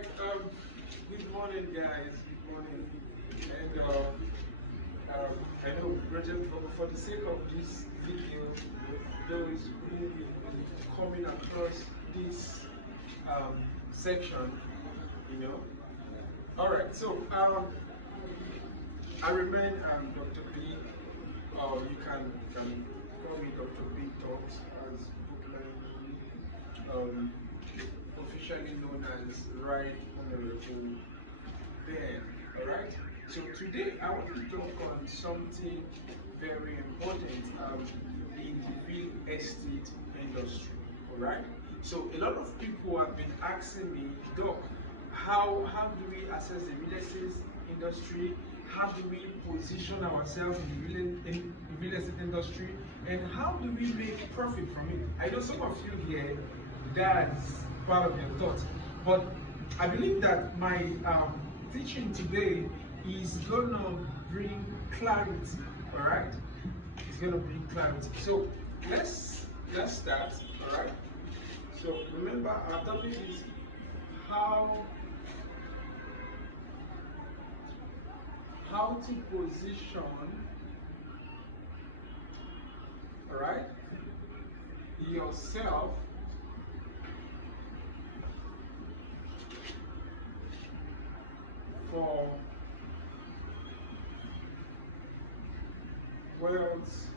right. Good morning, guys. Good morning. And I know, Bridget, for the sake of this video, those who will be coming across this section, you know. All right. So I remain Dr. B. You can call me Dr. B. Talks as bookman, officially known as Right Honorable Ben. All right. So today I want to talk on something very important in the real estate industry. All right. So a lot of people have been asking me, Doc, how do we assess the real estate industry? How do we position ourselves in the real estate industry? And how do we make profit from it? I know some of you here, that's part of your thoughts. But I believe that my teaching today is gonna bring clarity. All right, it's gonna bring clarity. So let's start. All right. So remember, our topic is how to position, all right, yourself for wealth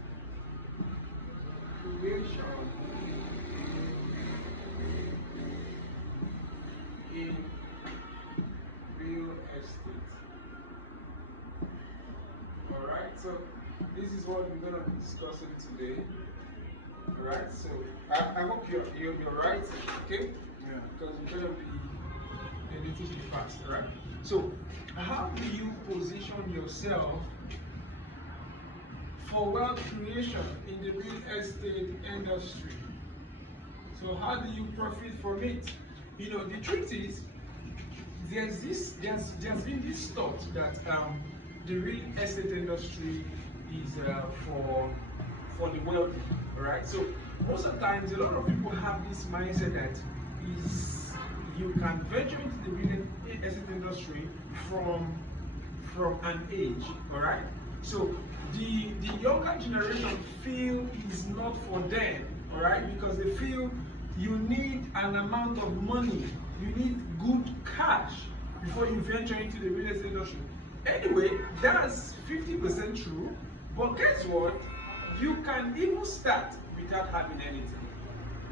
creation in real estate. All right, so this is what we're going to be discussing today. All right, so I hope you're right, okay? Yeah. Because we're going to be a little bit fast, all right? So how do you position yourself for wealth creation in the real estate industry? So how do you profit from it? You know, the truth is, there's been this thought that the real estate industry is for the wealthy, right? So most of the times, a lot of people have this mindset that you can venture into the real estate industry from an age, all right? So the younger generation feel is not for them, all right? Because they feel you need an amount of money, you need good cash before you venture into the real estate industry. Anyway, that's 50% true, but guess what? You can even start without having anything,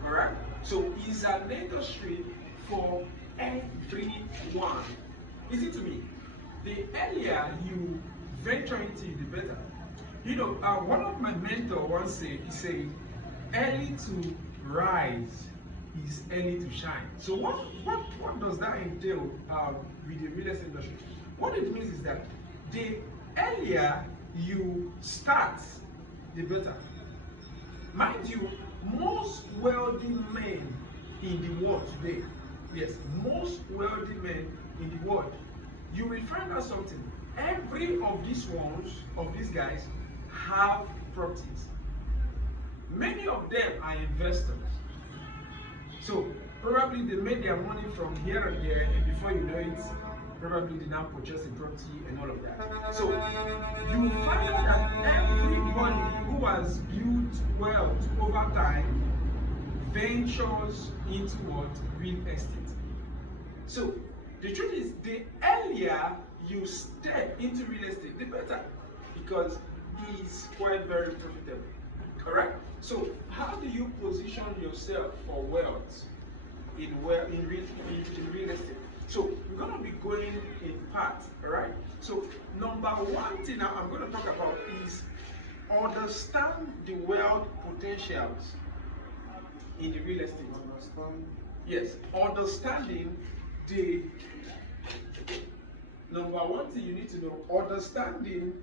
all right? So it's an industry for everyone. Listen to me. The earlier you venture into it, the better. You know, one of my mentors once said, he said, early to rise is early to shine. So what does that entail with the real estate industry? What it means is that the earlier you start, the better. Mind you, most wealthy men in the world today, yes, most wealthy men in the world, you will find out something. Every of these guys have properties. Many of them are investors. So probably they made their money from here and there, and before you know it, probably they now purchase the property and all of that. So you find out that everybody who has built wealth over time ventures into what? Real estate. So the truth is, the earlier you step into real estate, the better, because it's quite very profitable. Correct? So how do you position yourself for wealth in real estate? So we're going to be going in parts, all right? So number one thing I'm going to talk about is understand the wealth potentials in the real estate. Yes, understanding the number one thing you need to know, understanding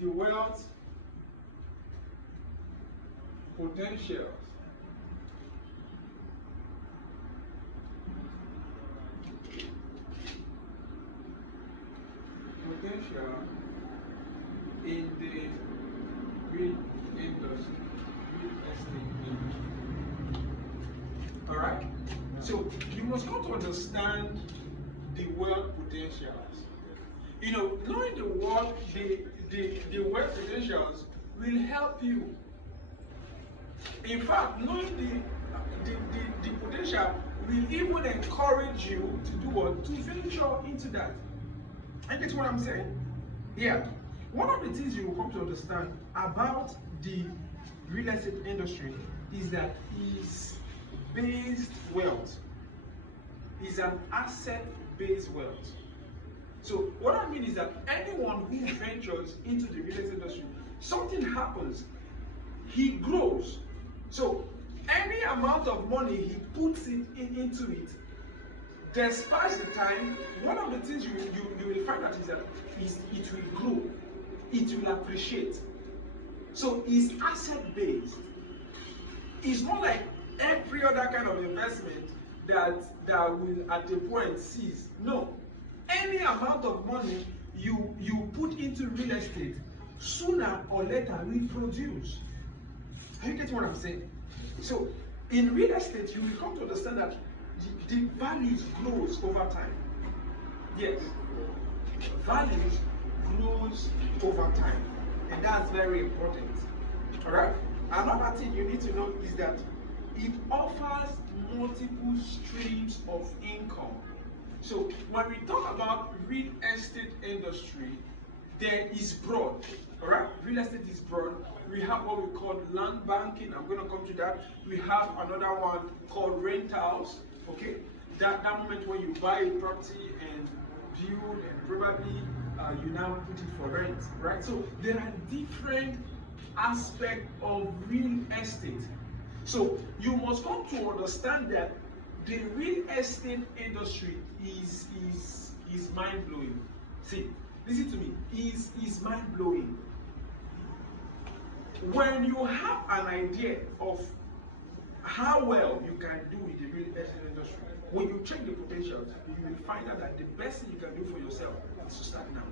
the wealth potentials in the real estate industry. All right. So you must come to understand the wealth potentials. You know, knowing the wealth potentials will help you. In fact, knowing the potential will even encourage you to do what? To venture into that. And that's what I'm saying. Yeah. One of the things you will come to understand about the real estate industry is that it's based wealth. Is an asset-based wealth. So what I mean is that anyone who ventures into the real estate industry, something happens, he grows. So any amount of money he puts into it, despite the time, one of the things you will find out is that it will grow, it will appreciate. So it's asset-based. It's not like every other kind of investment that will at a point cease. No. Any amount of money you put into real estate, sooner or later will produce. Are you getting what I'm saying? So in real estate, you will come to understand that the values grows over time. Yes. Values grows over time. And that's very important. Alright? Another thing you need to know is that it offers multiple streams of income. So when we talk about real estate industry, there is broad. Alright? Real estate is broad. We have what we call land banking. I'm going to come to that. We have another one called rentals. Okay? That moment when you buy a property and build and probably you now put it for rent. Right? So there are different aspects of real estate. So you must come to understand that the real estate industry is mind-blowing. See, listen to me, is mind-blowing. When you have an idea of how well you can do with the real estate industry, when you check the potentials, you will find out that the best thing you can do for yourself is to start now.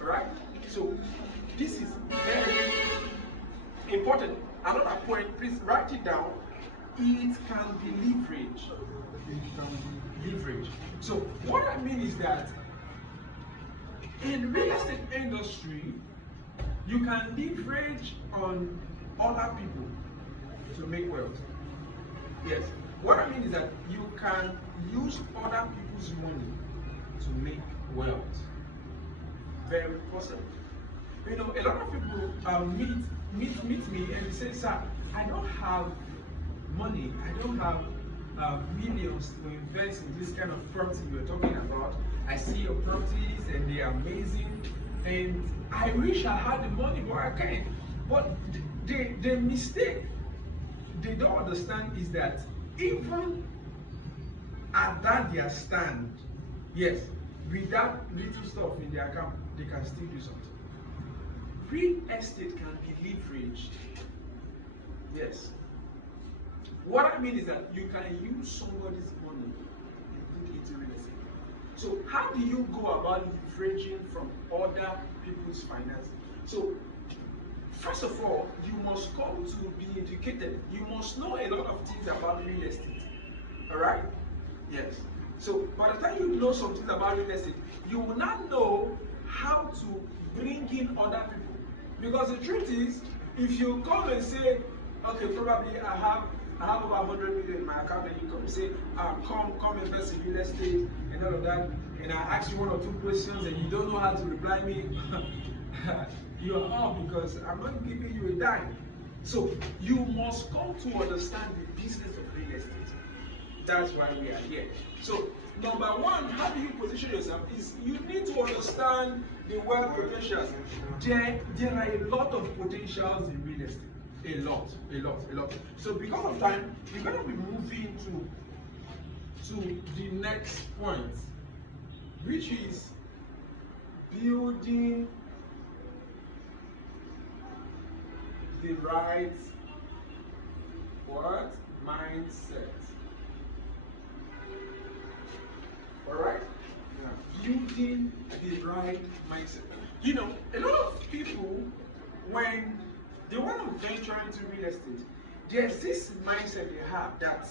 Alright? So this is very important. Another point, please write it down. It can be leveraged. It can be leveraged. So what I mean is that in real estate industry, you can leverage on other people to make wealth. Yes. What I mean is that you can use other people's money to make wealth. Very possible. You know, a lot of people meet me and they say, "Sir, I don't have money. I don't have millions to invest in this kind of property you're talking about. I see your properties and they are amazing, and I wish I had the money, but I can't." But the mistake they don't understand is that even at that their stand, yes, with that little stuff in their account, they can still do something. Real estate can be leveraged. Yes. What I mean is that you can use somebody's money and put it into real estate. So how do you go about leveraging from other people's finances? So first of all, you must come to be educated. You must know a lot of things about real estate. Alright? Yes. So by the time you know some things about real estate, you will not know how to bring in other people. Because the truth is, if you come and say, okay, probably I have over 100 million in my account, and you come and say, come invest in real estate and all of that, and I ask you one or two questions and you don't know how to reply me, you are off because I'm not giving you a dime. So you must come to understand the business of real estate. That's why we are here. So number one, how do you position yourself is you need to understand the wealth potentials. There are a lot of potentials in real estate. A lot. So because of time, we're going to be moving to the next point, which is building the right mindset. Alright? Yeah. Building the right mindset. You know, a lot of people, when they want to venture into real estate, there's this mindset they have that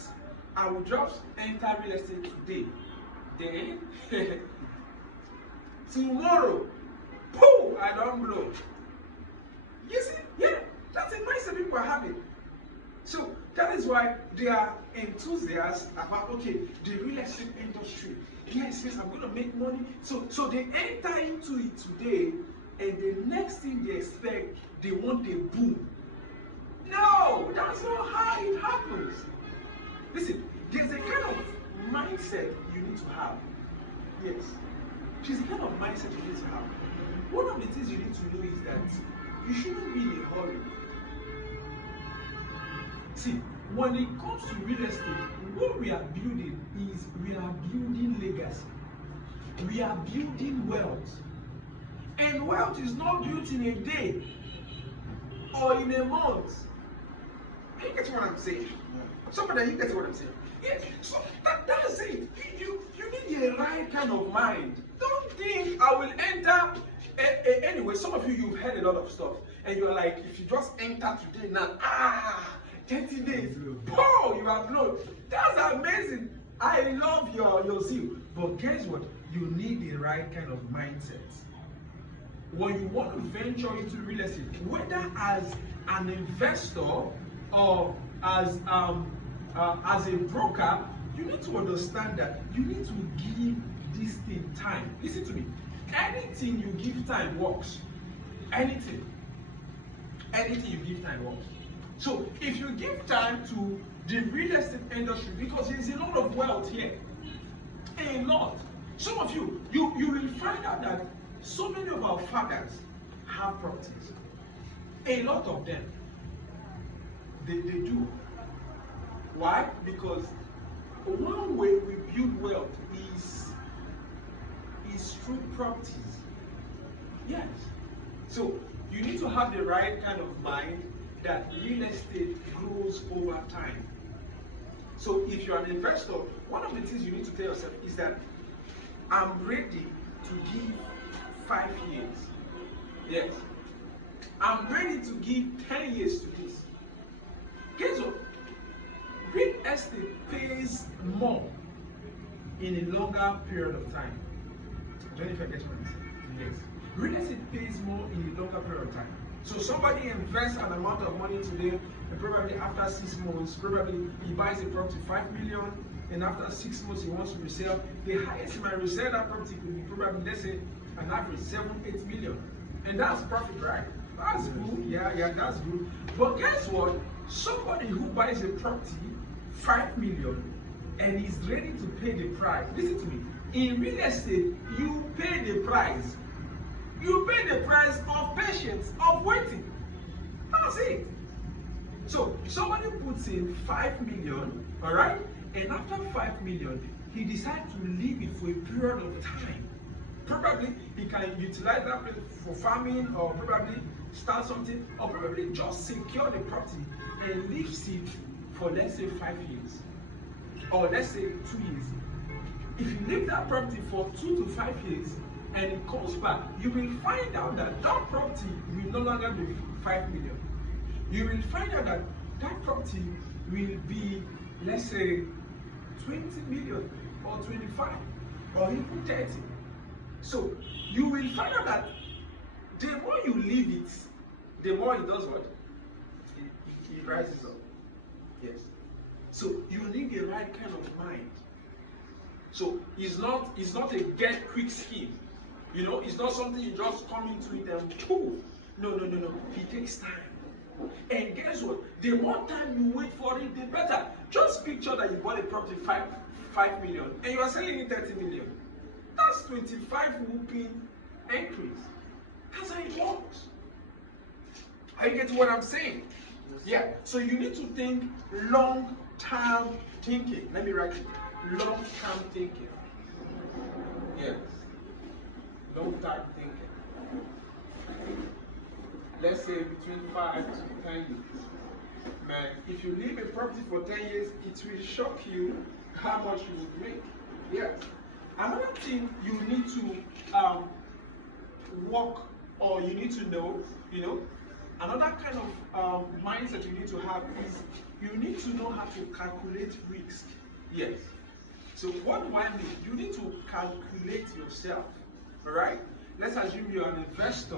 I will just enter real estate today, then tomorrow, poof, I don't blow. You see, yeah, that's the mindset people are having. So that is why they are enthusiasts about, okay, the real estate industry. Yes, I'm going to make money. So they enter into it today, and the next thing they expect, they want a boom. No, that's not how it happens. Listen, there's a kind of mindset you need to have. Yes, there's a kind of mindset you need to have. One of the things you need to know is that you shouldn't be in a hurry. See, when it comes to real estate, what we are building is we are building legacy. We are building wealth. And wealth is not built in a day or in a month. You get what I'm saying? Somebody, you get what I'm saying? Yes. So that's it. You need the right kind of mind. Don't think I will enter. Anyway, some of you've heard a lot of stuff, and you're like, if you just enter today now, 30 days, oh, you are blown. That's amazing. I love your zeal. But guess what? You need the right kind of mindset. When you want to venture into real estate, whether as an investor or as a broker, you need to understand that you need to give this thing time. Listen to me. Anything you give time works. Anything you give time works. So if you give time to the real estate industry, because there is a lot of wealth here, a lot. Some of you will find out that so many of our fathers have properties. A lot of them. They do. Why? Because one way we build wealth is through properties. Yes. So you need to have the right kind of mind that real estate grows over time. So if you're an investor, one of the things you need to tell yourself is that I'm ready to give 5 years. Yes. I'm ready to give 10 years to this. Guess what? Real estate pays more in a longer period of time. I don't know if I get what I'm saying. Yes. Real estate pays more in a longer period of time. So somebody invests an amount of money today, and probably after 6 months, probably he buys a property 5 million, and after 6 months he wants to resell. The highest he might resell that property could be probably, let's say, an average 7-8 million. And that's profit, right? That's good. Yeah, that's good. But guess what? Somebody who buys a property 5 million and is ready to pay the price. Listen to me. In real estate, you pay the price. You pay the price of patience, of waiting. That's it. So somebody puts in 5 million, all right, and after 5 million, he decides to leave it for a period of time. Probably he can utilize that place for farming, or probably start something, or probably just secure the property and leaves it for, let's say, 5 years, or let's say 2 years. If you leave that property for 2 to 5 years and it comes back, you will find out that that property will no longer be 5 million. You will find out that that property will be, let's say, 20 million or 25 or even 30. So you will find out that the more you leave it, the more it does what? It rises up. Yes. So you need the right kind of mind. So it's not a get quick scheme. You know, it's not something you just come into it and poof. No. It takes time. And guess what? The more time you wait for it, the better. Just picture that you bought a property 5 million and you are selling it 30 million. That's 25 whooping increase. That's how it works. Are you getting what I'm saying? Yeah. So you need to think long-term thinking. Let me write it. Long-term thinking. Yes. Long-term thinking. Let's say between 5 to 10 years. Man, if you leave a property for 10 years, it will shock you how much you would make. Yes. Another thing you need to work, or you need to know, another kind of mindset you need to have is you need to know how to calculate risk. Yes. So what do I mean? You need to calculate yourself, all right? Let's assume you're an investor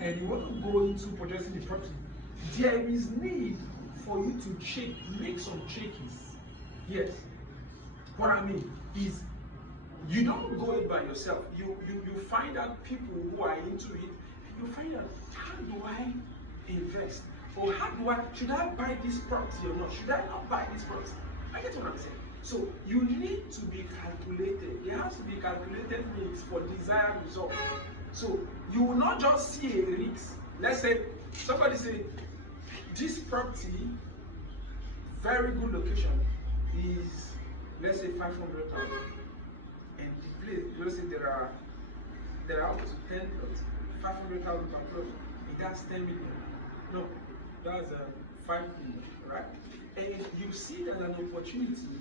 and you want to go into purchasing the property. There is need for you to make some checkings. Yes. What I mean is you don't go it by yourself. You find out people who are into it, and you find out, how do I invest? Or should I buy this property or not? Should I not buy this property? I get what I'm saying. So you need to be calculated. There has to be calculated risks for desired results. So you will not just see a risk. Let's say somebody say this property, very good location, is, let's say, 500,000, and the place, let's say there are up to 10 plots, 500,000 per plot. That's 10 million. No, that's 5 million, right? And you see that an opportunity,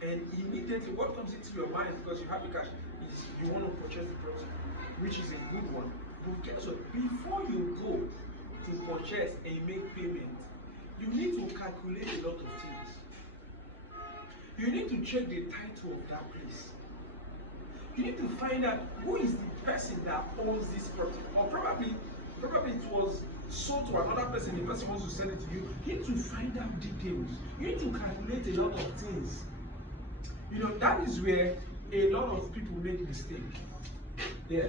and immediately what comes into your mind, because you have the cash, is you want to purchase the property, which is a good one. But guess what? Before you go to purchase and make payment, you need to calculate a lot of things. You need to check the title of that place. You need to find out who is the person that owns this property, or probably it was sold to another person. The person wants to sell it to you. You need to find out details. You need to calculate a lot of things. You know, that is where a lot of people make mistakes. Yeah,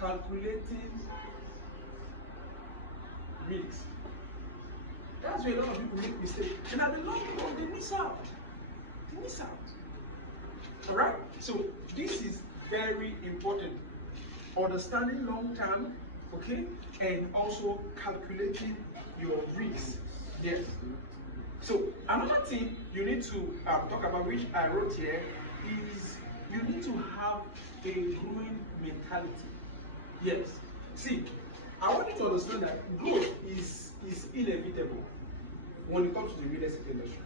calculating risks. That's where a lot of people make mistakes, and at the long run they miss out. They miss out. All right. So this is very important. Understanding long term, okay, and also calculating your risks. Yes. So another thing you need to talk about, which I wrote here, is you need to have a growing mentality. Yes. See, I want you to understand that growth is inevitable when it comes to the real estate industry.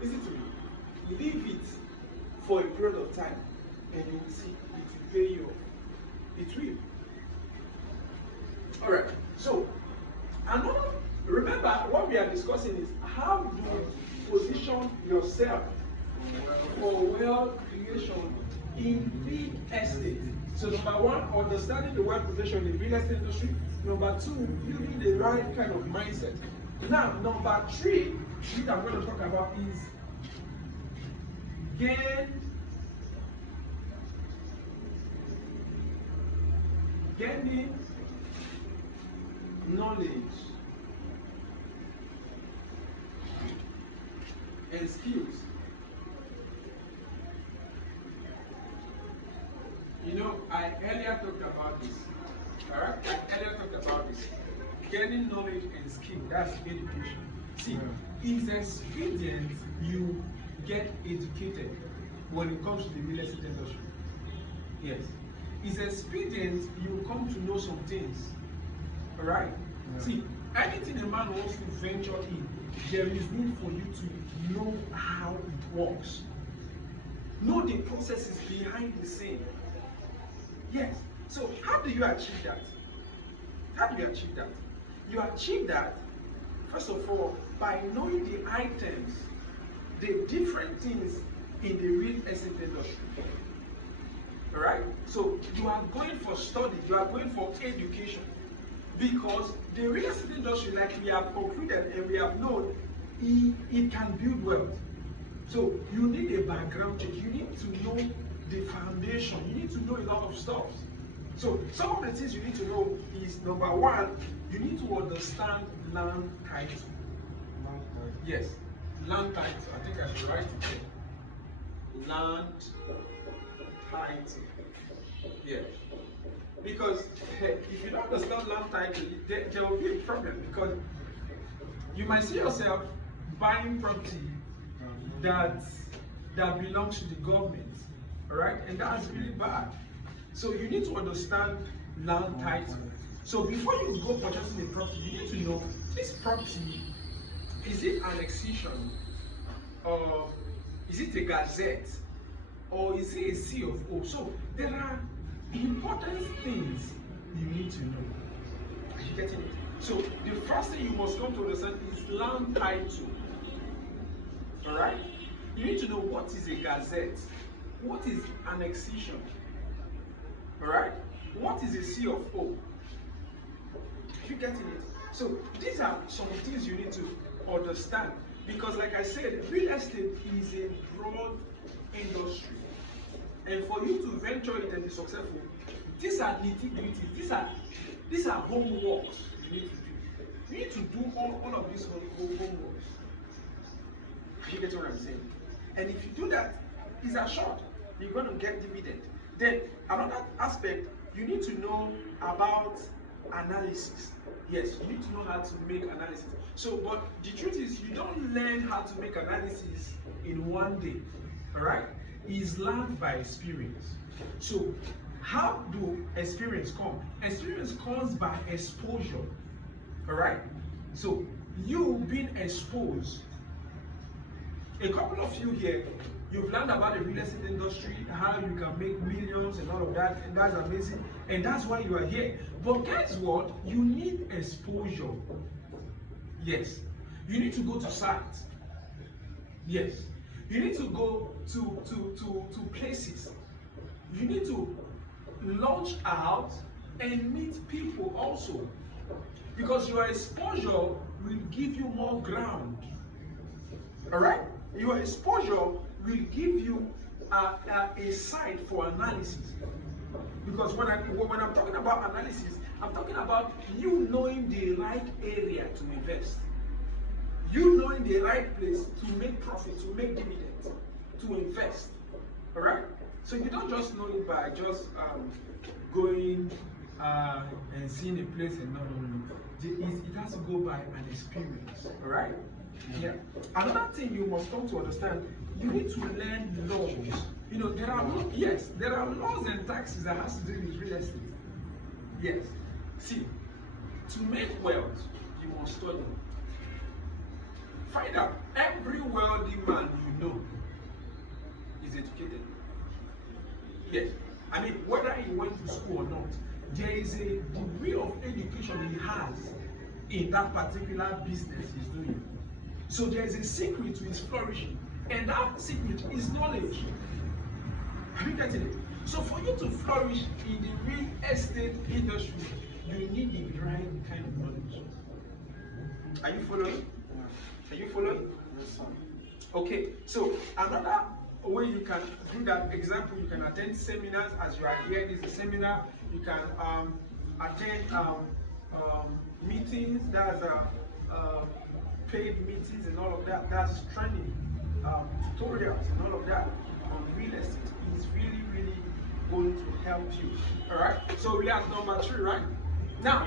Listen to me. Leave it for a period of time, and you will see it will pay you off. It will. All right. So, remember what we are discussing is how do you position yourself for wealth creation in real estate. So number one, understanding the wealth position in the real estate industry. Number two, building the right kind of mindset. Now, number three that I'm going to talk about is gaining knowledge and skills. You know, I earlier talked about this. All right, I earlier talked about this. Gaining knowledge and skill, that's education. See, it's expedient you get educated when it comes to the real estate industry. Yes. It's expedient you come to know some things. All right? Yeah. See, anything a man wants to venture in, there is need for you to know how it works. Know the processes behind the scene. Yes. So how do you achieve that? How do you achieve that? You achieve that, first of all, by knowing the items, the different things in the real estate industry. Alright? So you are going for study, you are going for education. Because the real estate industry, like we have concluded and we have known, it can build wealth. So you need a background check, you need to know the foundation, you need to know a lot of stuff. So some of the things you need to know is, number one, you need to understand land title. Yes, land title. I think I should write it here. Land title. Yeah. Because if you don't understand land title, there will be a problem, because you might see yourself buying property that belongs to the government, all right? And that's really bad. So you need to understand land title. So before you go purchasing a property, you need to know, this property, is it an excision, or is it a gazette, or is it a C of O? So there are important things you need to know. Are you getting it? So the first thing you must come to understand is land title. Alright? You need to know what is a gazette, what is an excision, all right? What is a C of O? You getting it? So these are some things you need to understand, because like I said, real estate is a broad industry, and for you to venture it and be successful, these are nitty-gritty, these are homeworks you need to do. You need to do all of these homeworks. You get what I'm saying? And if you do that, it's assured you're going to get dividend. Then another aspect, you need to know about analysis. Yes, you need to know how to make analysis. So, but the truth is, you don't learn how to make analysis in one day. All right? It's learned by experience. So, how do experience come? Experience comes by exposure. All right? So, you being exposed. A couple of you here, you've learned about the real estate industry, how you can make millions and all of that, and that's amazing, and that's why you are here. But guess what? You need exposure. Yes. You need to go to sites. Yes. You need to go to places. You need to launch out and meet people also. Because your exposure will give you more ground. All right? Your exposure will give you a site for analysis. Because when I'm talking about analysis, I'm talking about you knowing the right area to invest. You knowing the right place to make profit, to make dividends, to invest. All right? So you don't just know it by just going and seeing a place and no. It has to go by an experience. All right? Yeah. Another thing you must come to understand, you need to learn laws. You know, there are laws and taxes that has to do with real estate. Yes. See, to make wealth, you must study. Find out every wealthy man you know is educated. Yes. I mean, whether he went to school or not, there is a degree of education he has in that particular business he's doing. So there is a secret to his flourishing, and that secret is knowledge. Are you getting it? So for you to flourish in the real estate industry, you need the right kind of knowledge. Are you following? Are you following? Okay, so another way you can do that, example, you can attend seminars as you are here. This is a seminar. You can attend meetings, that's paid meetings and all of that. That's training, tutorials and all of that on real estate. Is really, really going to help you. All right. So we have number 3, right? Now,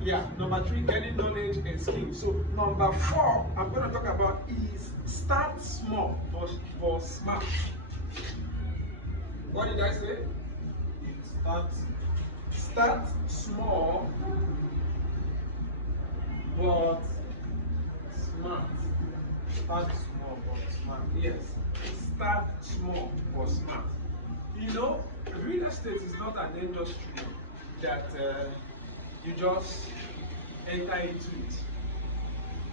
yeah, number 3, getting knowledge and skills. So number 4, I'm going to talk about is start small but smart. What did I say? Start small but smart. Start small but smart. Yes. Start small but smart. You know, real estate is not an industry that you just enter into it.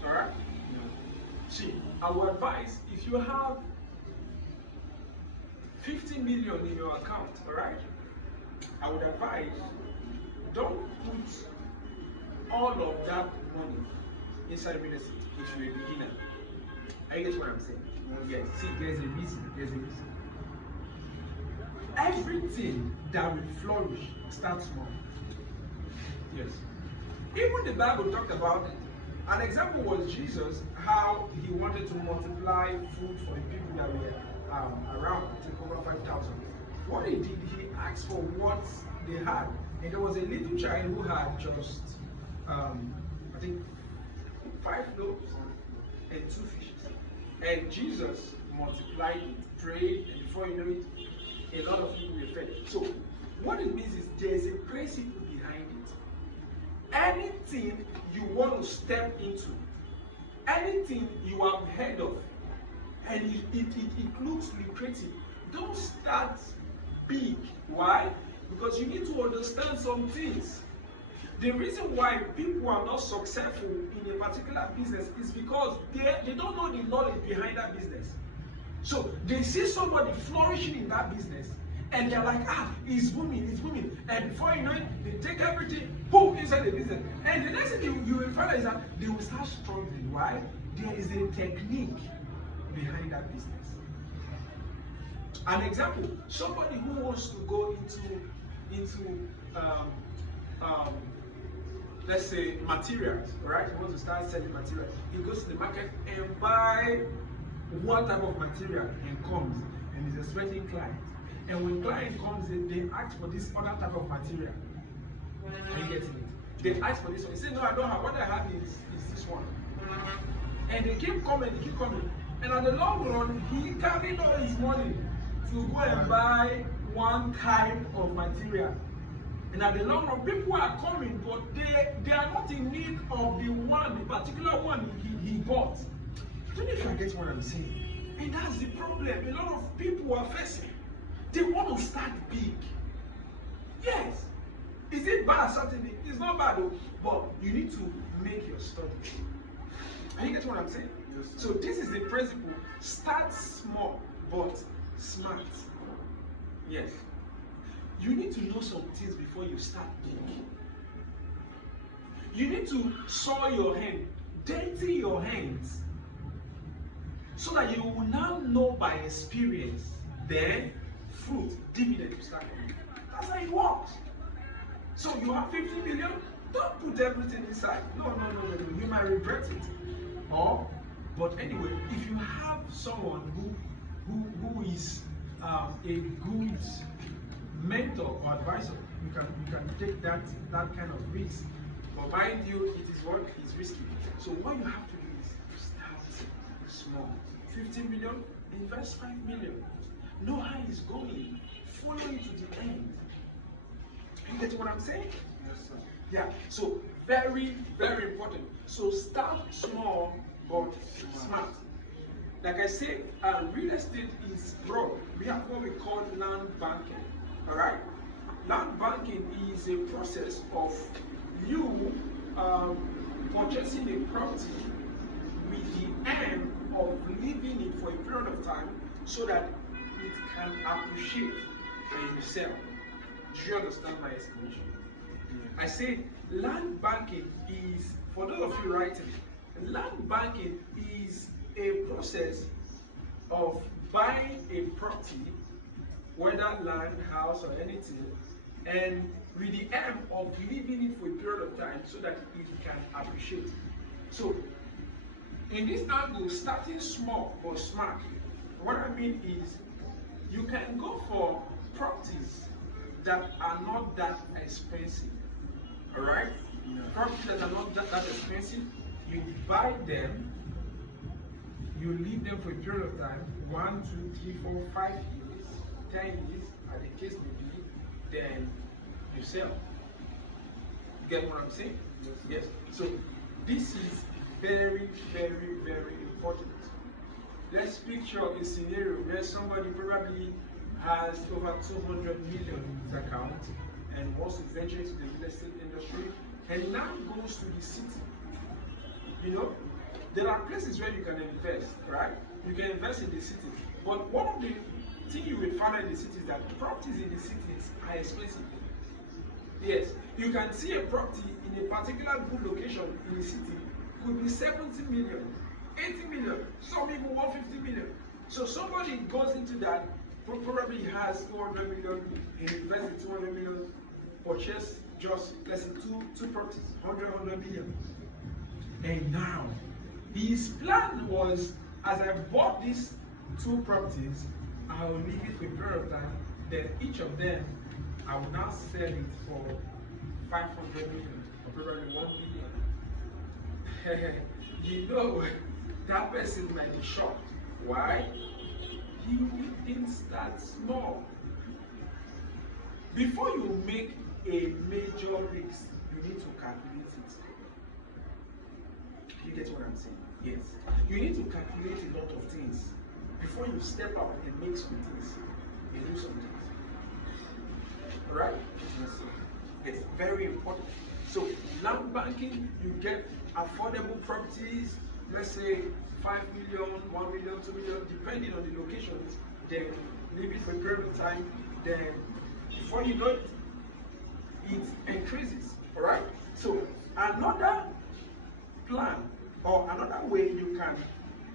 Alright? No. See, our advice, if you have 50 million in your account, alright, I would advise don't put all of that money inside real estate if you're a beginner. I get what I'm saying? Yes. See, there's a reason. There's a reason. Everything that will flourish starts small. Yes. Even the Bible talked about it. An example was Jesus, how he wanted to multiply food for the people that were around, to over 5,000. What he did, he asked for what they had. And there was a little child who had just, I think, 5 loaves and 2 fishes. And Jesus multiplied it, prayed, and before you know it, a lot of people were fed. So, what it means is there's a principle behind it. Anything you want to step into, anything you have heard of, and it looks lucrative, don't start big. Why? Because you need to understand some things. The reason why people are not successful in a particular business is because they don't know the knowledge behind that business. So they see somebody flourishing in that business, and they're like, it's booming, it's booming. And before you know it, they take everything, boom, inside the business. And the next thing you will find out is that they will start struggling. Why? There is a technique behind that business. An example, somebody who wants to go into let's say materials, right? He wants to start selling materials. He goes to the market and buy one type of material and comes and is expecting clients. And when client comes, they ask for this other type of material. Are you getting it? They ask for this one. He said, no, I don't have. What I have is this one. And they keep coming, they keep coming. And at the long run, he carried all his money to go and buy one kind of material. And at the long run, people are coming, but they are not in need of the particular one he bought. I don't know if you get what I'm saying. And that's the problem a lot of people are facing. They want to start big. Yes. Is it bad? Certainly. It's not bad though, but you need to make your study. Are you getting what I'm saying? Yes. So this is the principle. Start small, but smart. Yes. You need to know some things before you start big. You need to soil your hand, dirty your hands, so that you will now know by experience, then fruit, dividend will start coming. That's how it works. So you have 50 million, don't put everything inside. No. You might regret it. But anyway, if you have someone who is a good mentor or advisor, you can take that kind of risk. But mind you, it is what is risky. So what you have to do is start small. 50 million, invest 5 million. Know how it's going. Follow it to the end. You get what I'm saying? Yes, sir. Yeah. So very, very important. So start small but smart. Like I said, real estate is broad. We have what we call land banking. All right. Land banking is a process of you purchasing a property with the aim of living it for a period of time so that it can appreciate and you sell. Do you understand my explanation? I say land banking is, for those of you writing, land banking is a process of buying a property, whether land, house, or anything, and with the aim of living it for a period of time so that it can appreciate. So, in this angle, starting small but smart, what I mean is you can go for properties that are not that expensive. All right? Yeah. Properties that are not that expensive, you buy them, you leave them for a period of time, 1, 2, 3, 4, 5 years, 10 years, as the case may be, then you sell. Get what I'm saying? Yes. So this is very, very, very important. Let's picture a scenario where somebody probably has over 200 million in his account and wants to venture into the real estate industry and now goes to the city. You know, there are places where you can invest, right? You can invest in the city. But one of the things you will find in the city is that properties in the cities are expensive. Yes, you can see a property in a particular good location in the city could be 70 million, 80 million, some even 150 million. So somebody goes into that, probably has 200 million, he invests in 200 million, purchase just, let's say, two properties, 100 million. And now, his plan was, as I bought these 2 properties, I will leave it for a period of time, then each of them, I will now sell it for 500 million, or probably 1 billion. You know, that person might be shocked. Why? He didn't start small. Before you make a major risk, you need to calculate it. You get what I'm saying? Yes. You need to calculate a lot of things before you step out and make some things and do some things. Right? Yes, sir. It's very important. So land banking, you get affordable properties, let's say 5 million, 1 million, 2 million, depending on the locations, then leave it for a period of time, then before you know it, it increases. All right? So another plan or another way you can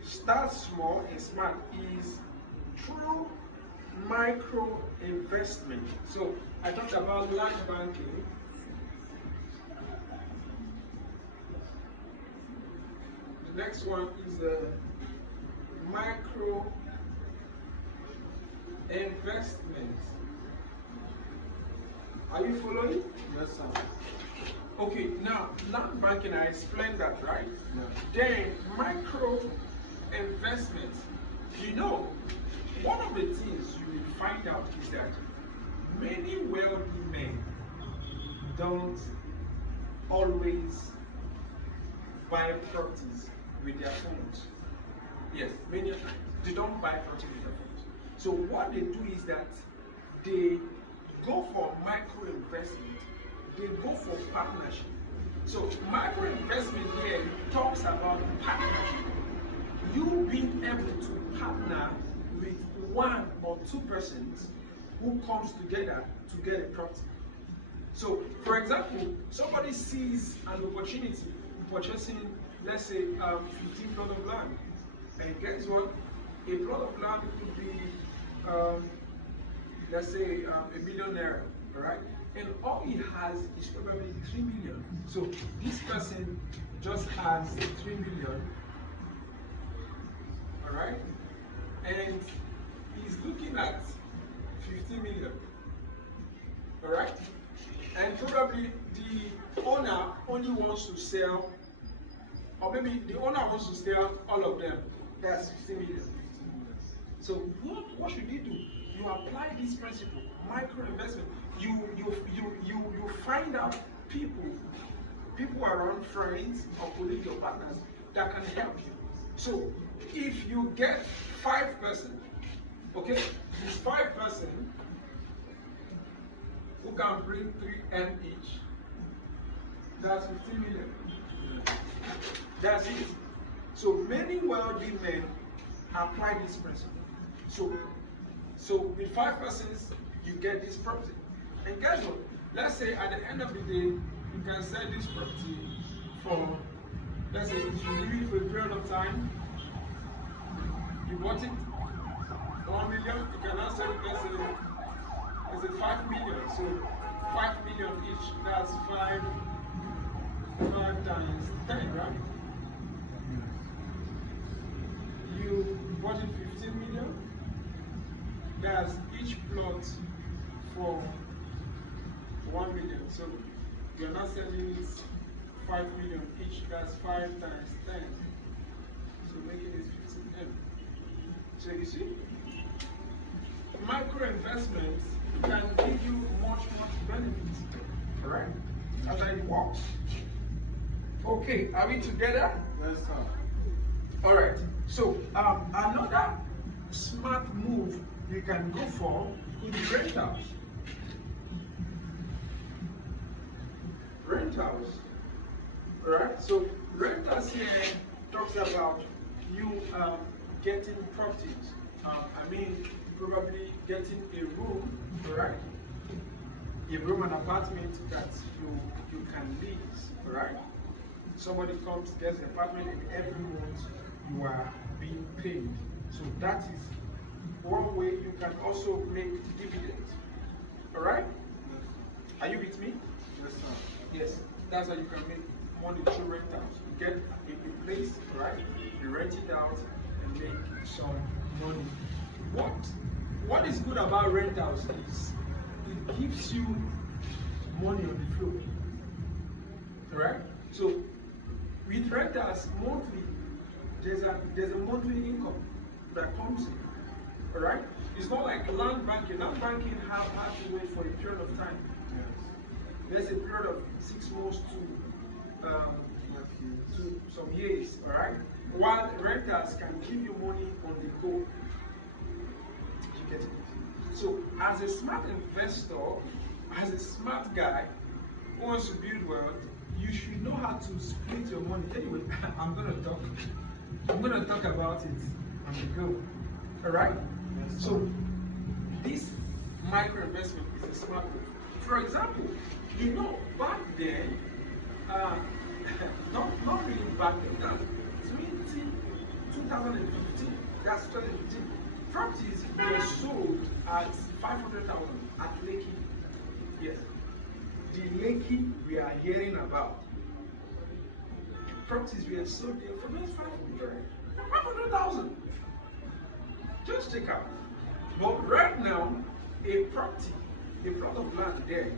start small and smart is through micro investment. So I talked about land banking. The next one is micro investment. Are you following? Yes, sir. Okay, now land banking, I explained that, right? Yeah. Then micro investment. You know, one of the things you will find out is that many wealthy men don't always buy properties with their phones. Yes, many times they don't buy property with their phones. So what they do is that they go for micro investment. They go for partnership. So micro investment here talks about partnership. You being able to partner with one or two persons who comes together to get a property. So, for example, somebody sees an opportunity in purchasing, let's say, 15 plot of land, and guess what? A plot of land could be, let's say, $1 million, all right? And all he has is probably 3 million. So this person just has 3 million, all right? And he's looking at 50 million, all right? And probably the owner only wants to sell, or maybe the owner wants to sell all of them. That's 50 million. So what should he do? You apply this principle, micro investment. You find out people around, friends or colleagues or partners that can help you. So if you get 5 person, okay, this 5 person who can bring 3M each, that's 15 million. That's it. So many wealthy men apply this principle. So with 5 persons, you get this property. And guess what? Let's say at the end of the day, you can sell this property for, let's say, if you leave it for a period of time, you bought it 1 million, you can now sell it, let's say 5 million. So 5 million each, that's 5 times 10, right? You bought it 15 million. That's each plot for 1 million. So you're not selling it 5 million each. That's 5 times 10. So making it 15M. So you see, micro investments can give you much benefits. Alright? That's how it works. Okay, are we together? Yes, sir. Alright. So another smart move you can go for is rentals. Rentals. Alright? So rentals here talks about you getting properties. I mean, probably getting a room, right? A room, an apartment that you can lease, right? Somebody comes, gets an apartment, and every month you are being paid. So that is one way you can also make dividends. All right? Are you with me? Yes, sir. Yes. That's how you can make money through rentals. You get a place, right? You rent it out and make some money. What is good about rentals is it gives you money on the floor. Right? So with rentals monthly, there's a monthly income that comes in. Alright? It's not like land banking. Land banking have to wait for a period of time. Yes. There's a period of 6 months to some years, alright? While renters can give you money on the go. You get it? So as a smart investor, as a smart guy who wants to build wealth, you should know how to split your money. Anyway, I'm gonna talk. I'm going to talk about it on the go. All right? Yes, So, this micro investment is a smart move. For example, back then, uh, not really back then, that's 2015, that's 2015, properties were sold at 500,000 at Lekki. Yes, the Lekki we are hearing about. Properties were sold there for just 500,000. Just check out. But right now, a property, a plot of land there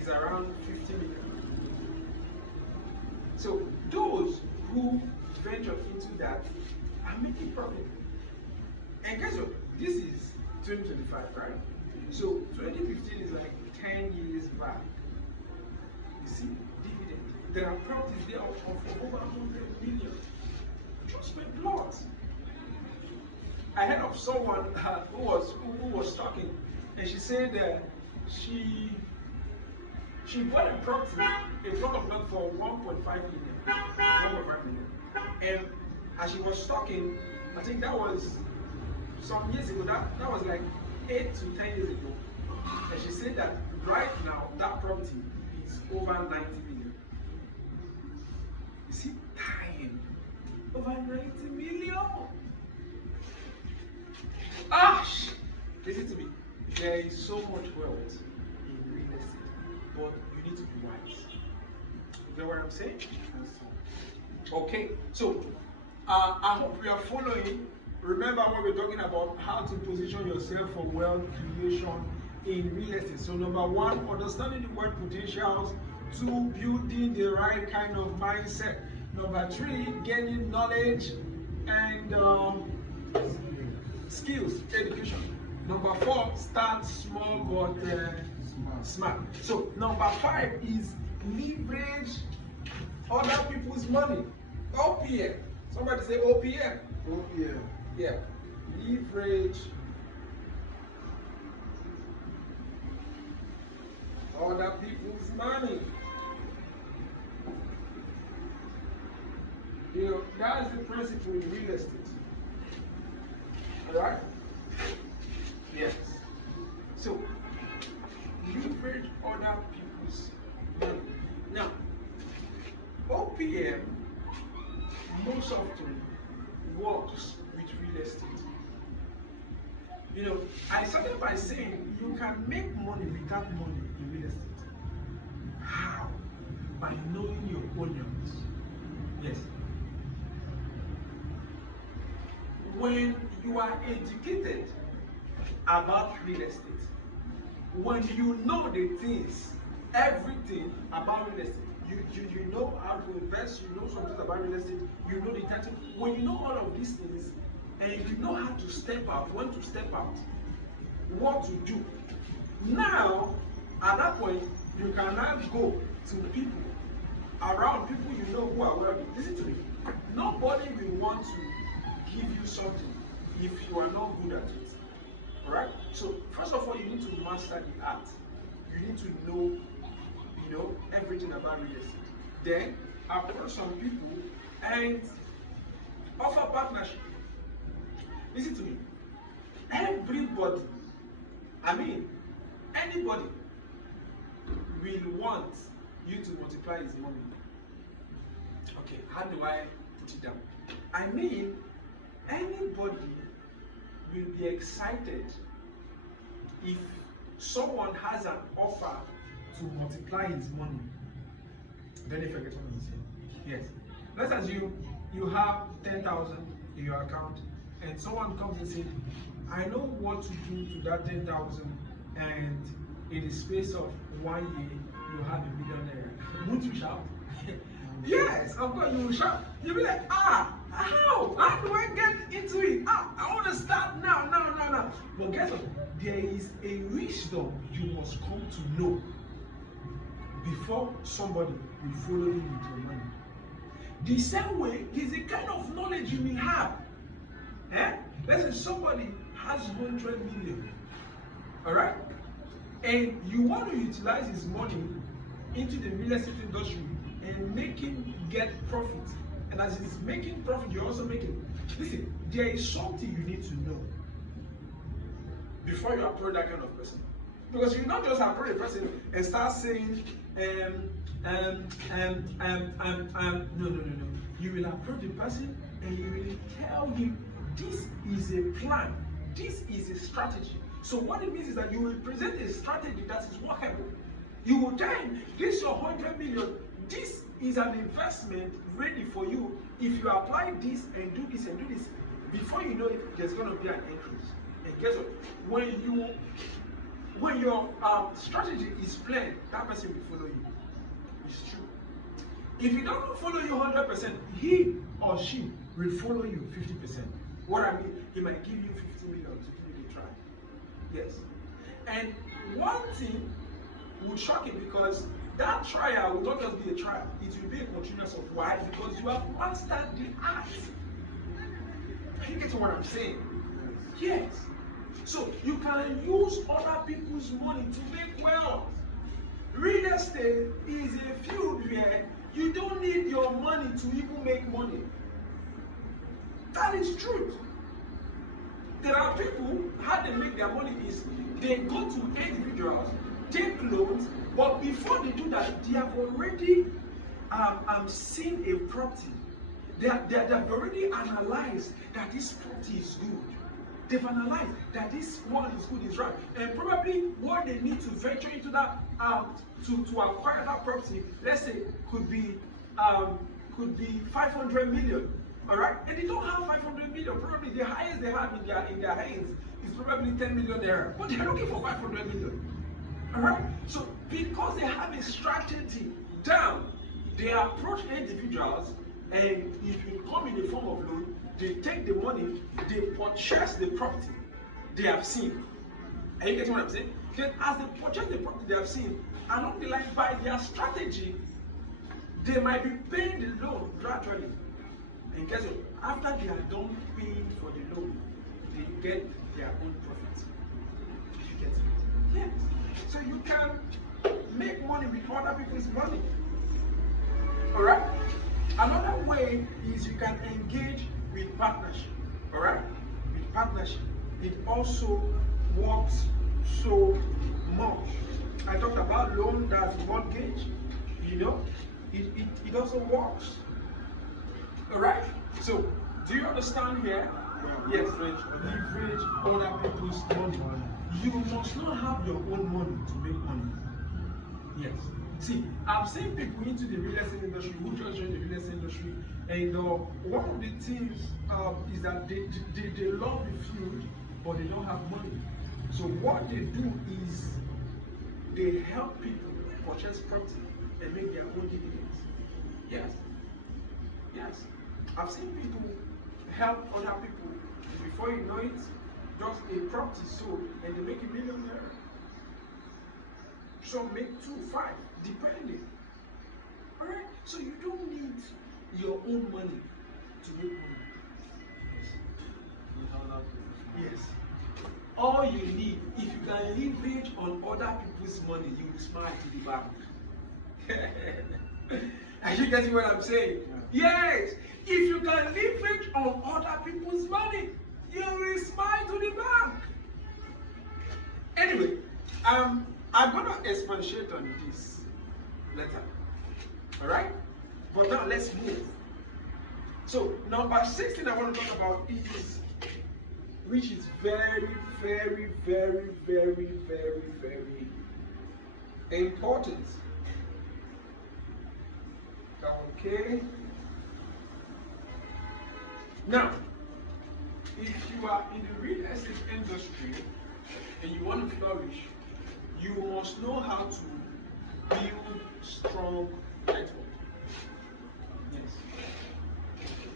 is around 50 million. So those who venture into that are making profit. And guess what? This is 2025, right? So 2015 is like 10 years back. You see, dividend. There are properties there of over 100 million. Just my plots. I heard of someone who was talking, and she said she bought a property, a plot of land for 1.5 million. 1.5 million. And as she was talking, I think that was some years ago. That was like 8 to 10 years ago. And she said that right now that property is over 90 million. You see, time over 90 million. Listen to me. There is so much wealth in real estate, but you need to be wise. You know what I'm saying? Okay, so I hope you are following. Remember when we're talking about how to position yourself for wealth creation in real estate. So number one, understanding the wealth potentials. Two, building the right kind of mindset. Number three, gaining knowledge and skills, education. Number four, start small but smart. So number five is leverage other people's money. OPM. Somebody say OPM. OPM. Yeah. Leverage other people's money. That is the principle in real estate. Alright? Yes. So, leverage other people's money. Now, OPM most often works with real estate. I started by saying you can make money without money in real estate. How? By knowing your onions. Yes. When you are educated about real estate, when you know the things, everything about real estate, you know how to invest, you know something about real estate, you know the title. When you know all of these things, and you know how to step out, when to step out, what to do. Now, at that point, you can now go to people around people you know who are wealthy. Listen to me. Nobody will want to give you something if you are not good at it. Alright? So first of all, you need to master the art. You need to know, everything about real estate. Then approach some people and offer partnership. Listen to me. Everybody, anybody will want you to multiply his money. Okay, how do I put it down? Anybody will be excited if someone has an offer to multiply his money. Then if I get what I'm saying. Yes. Let's assume you have 10,000 in your account and someone comes and says, I know what to do to that 10,000, and in the space of 1 year you have $1 million. Won't you shout? Yes, of course you will shout. You'll be like, how do I get into it? I want to start now. But guess what? There is a wisdom you must come to know before somebody will follow you with your money. The same way, there's a kind of knowledge you will have. Let's say somebody has 100 million, alright? And you want to utilize his money into the real estate industry and make him get profit And as it's making profit, you're also making. Listen, there is something you need to know before you approach that kind of person. Because you not just approach a person and start saying, no. You will approach the person and you will tell him, this is a plan, this is a strategy. So what it means is that you will present a strategy that is workable. You will tell him, this is your 100 million, this is an investment ready for you. If you apply this and do this and do this, before you know it, there's going to be an increase. And guess what? When your strategy is planned, that person will follow you. It's true. If he doesn't follow you 100%, he or she will follow you 50%. What I mean, he might give you 50 million to give it a try. Yes. And one thing would shock him, because that trial will not just be a trial, it will be a continuous of why? Because you have mastered the art. Are you getting what I'm saying? Yes. So you can use other people's money to make wealth. Real estate is a field where you don't need your money to even make money. That is truth. There are people, how they make their money is they go to individuals, take loans, but before they do that, they have already seen a property. They have already analyzed that this property is good. They've analyzed that this one is good, is right, and probably what they need to venture into that to acquire that property, let's say, could be 500 million. All right, and they don't have 500 million. Probably the highest they have in their hands is probably 10 million naira, but they're looking for 500 million. All right, so because they have a strategy down, they approach individuals, and it will come in the form of loan. They take the money, they purchase the property they have seen. Are you getting what I'm saying? Then as they purchase the property they have seen, along the line, by their strategy, they might be paying the loan gradually. And guess what? After they are done paying for the loan, they get their own profit. You get it? Yes. So you can make money with other people's money. Alright? Another way is you can engage with partnership. Alright? With partnership. It also works so much. I talked about loan, that's mortgage. You know, it also works. Alright? So, do you understand here? Yes, leverage other people's money. You must not have your own money to make money. Yes. See, I've seen people into the real estate industry who just joined the real estate industry, and one of the things is that they love the field, but they don't have money. So what they do is they help people purchase property and make their own dividends. Yes. Yes. I've seen people help other people, before you know it, just a property sold and they make $1 million. Some make 2, 5, depending. Alright? So you don't need your own money to make money. Yes. Yes. All you need, if you can leverage on other people's money, you will smile to the bank. Are you getting what I'm saying? Yes. If you can leverage on other people's money, you will smile to the bank. Anyway, I'm going to expatiate on this later. Alright? But now let's move. So, number 16 I want to talk about is, which is very, very, very, very, very, very important. Okay? Now, if you are in the real estate industry and you want to flourish, you must know how to build strong network. Yes.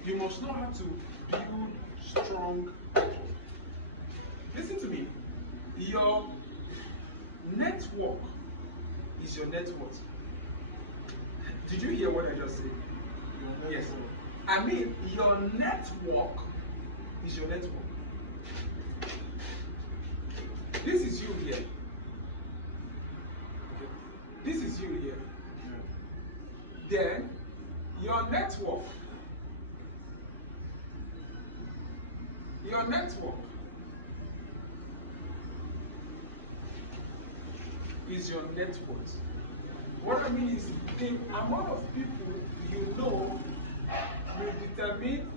You must know how to build strong network. Listen to me. Your network is your net worth. Did you hear what I just said? Yes. I mean, your network is your network. This is you here. This is you here. Then, your network Your network is your net worth. What I mean is the amount of people you know will determine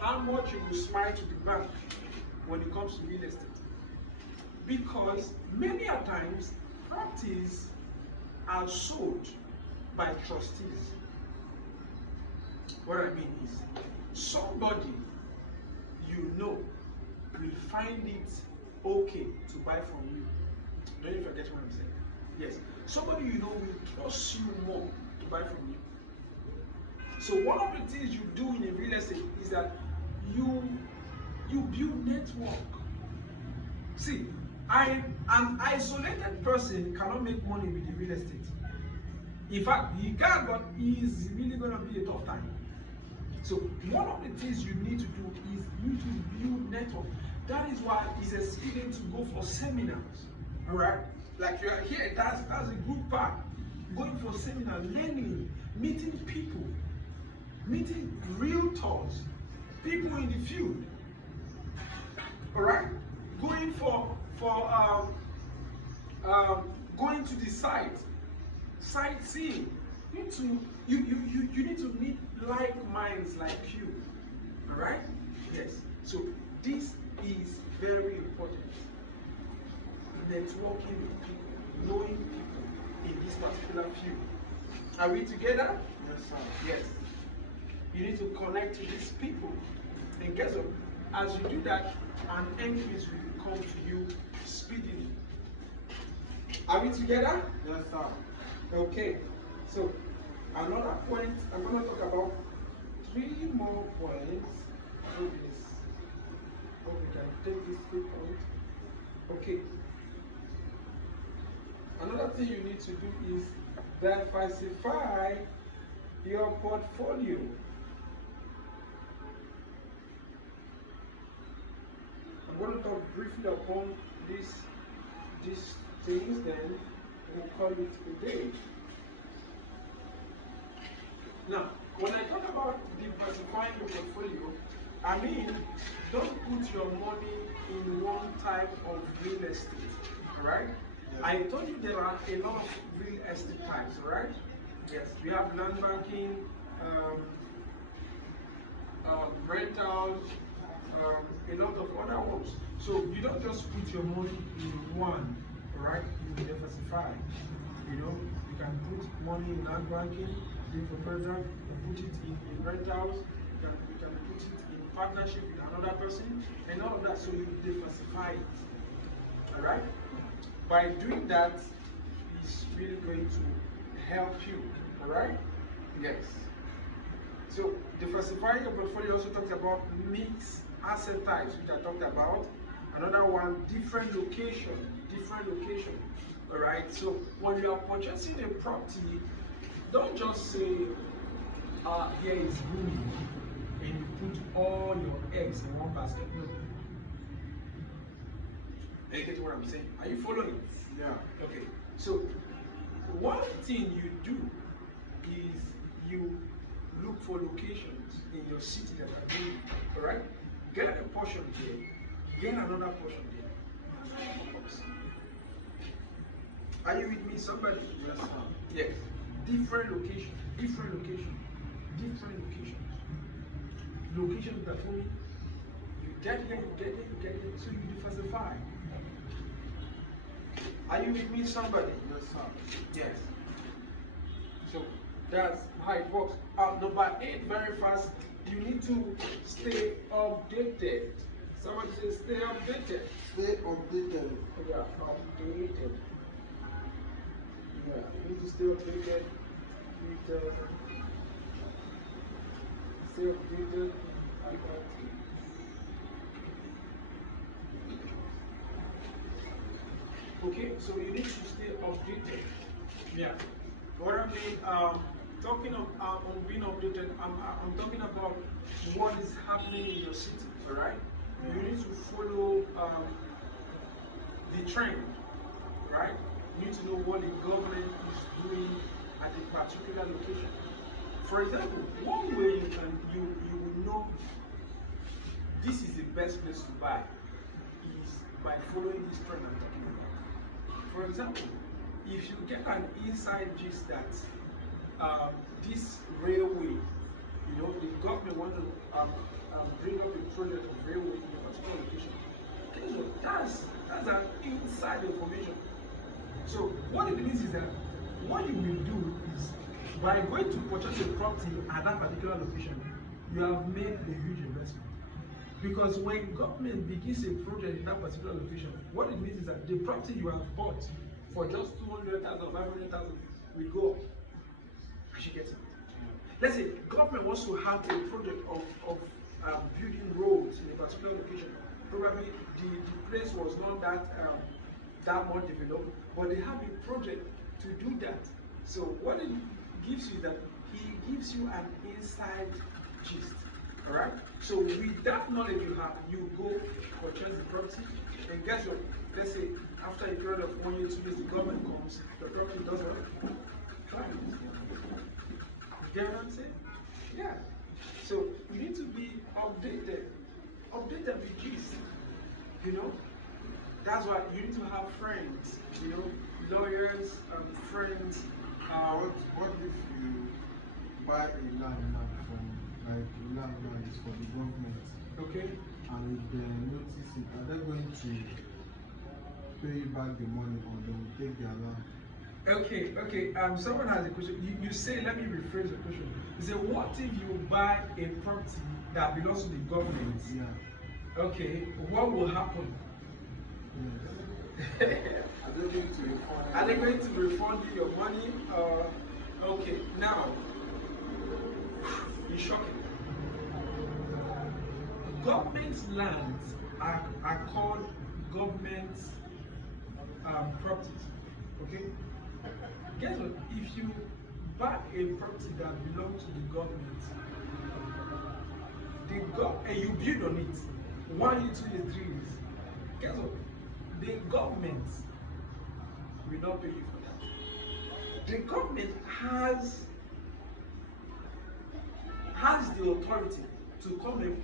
how much you will smile to the bank when it comes to real estate. Because many a times properties are sold by trustees. What I mean is somebody you know will find it okay to buy from you. Don't you forget what I'm saying? Yes. Somebody you know will trust you more to buy from you. So one of the things you do in a real estate is that you build network. See, an isolated person cannot make money with the real estate. In fact, he can, but it's really going to be a tough time. So one of the things you need to do is you need to build network. That is why it's expedient to go for seminars. All right, like you are here, that's a good part. Going for seminar, learning, meeting people, meeting realtors, people in the field. All right, going for going to the site, sightseeing. You need to meet like minds like you. All right, yes. So this is very important. Networking with people, knowing people in this particular field. Are we together? Yes, sir. Yes. You need to connect to these people. And guess what? As you do that, an increase will come to you speedily. Are we together? Yes, sir. Okay. So, another point, I'm going to talk about 3 more points. Hope we can take these 3 points. Okay. Another thing you need to do is diversify your portfolio. I'm going to talk briefly upon these things, then we'll call it a day. Now, when I talk about diversifying your portfolio, I mean don't put your money in one type of real estate, alright? Yeah. I told you there are a lot of real estate types, alright? Yes, we have land banking, rentals, a lot of other ones. So you don't just put your money in one, alright? You diversify. You know, you can put money in land banking, for product, you can put it in rentals, you can put it in partnership with another person, and all of that. So you diversify it. Alright? By doing that, it's really going to help you. Alright? Yes. So diversifying your portfolio also talks about mixed asset types, which I talked about. Another one, different location. Alright, so when you are purchasing a property, don't just say, here is booming, and you put all your eggs in one basket. No. You get what I'm saying? Are you following? Yeah. Okay. So one thing you do is you look for locations in your city that are booming. Alright? Get a portion here, get another portion there. Are you with me, somebody? Yes, sir. Yes. Different locations. Locations that for me, you get here, so you diversify. Are you with me, somebody? Yes, sir. Yes. So that's how it works. Number 8, very fast, you need to stay updated. Somebody says stay updated. Stay updated. Yeah, updated. Yeah, you need to stay updated with stay updated about okay, so you need to stay updated. Yeah. What I mean, talking of on being updated, I'm talking about what is happening in your city. All right. You need to follow the trend, right? You need to know what the government is doing at a particular location. For example, one way you will know this is the best place to buy is by following this trend I'm talking about. For example, if you get an inside gist that this railway, the government want to bring up a project of railway in a particular location, guess what? That's an inside information. So what it means is that what you will do is by going to purchase a property at that particular location, you have made a huge investment. Because when government begins a project in that particular location, what it means is that the property you have bought for just 200,000, 500,000 will go up as you get it. Let's say government wants to have a project of building roads in a particular location. Probably the place was not that much developed, but they have a project to do that. So what it gives you is that he gives you an inside gist. Alright? So with that knowledge you have, you go purchase the property, and guess what? Let's say after a period of 1 year, 2 years, the government comes, the property does what? Try it. You get what I'm saying? Yeah. So you need to be updated with gist. That's why you need to have friends, lawyers, friends. What if you buy a land now from, like, land now is for the government? Okay. And if they notice it, are they going to pay you back the money, or they will take their land? Okay. Someone has a question. You say, let me rephrase the question. You say, what if you buy a property that belongs to the government? Yeah. Okay. What will happen? Yes. Are they going to refund you your money? Okay. Now, it's shocking. Government lands are called government properties. Okay. Guess what? If you buy a property that belongs to the government, and you build on it 1 year, 2 years, 3 years, guess what? The government will not pay you for that. The government has the authority to come and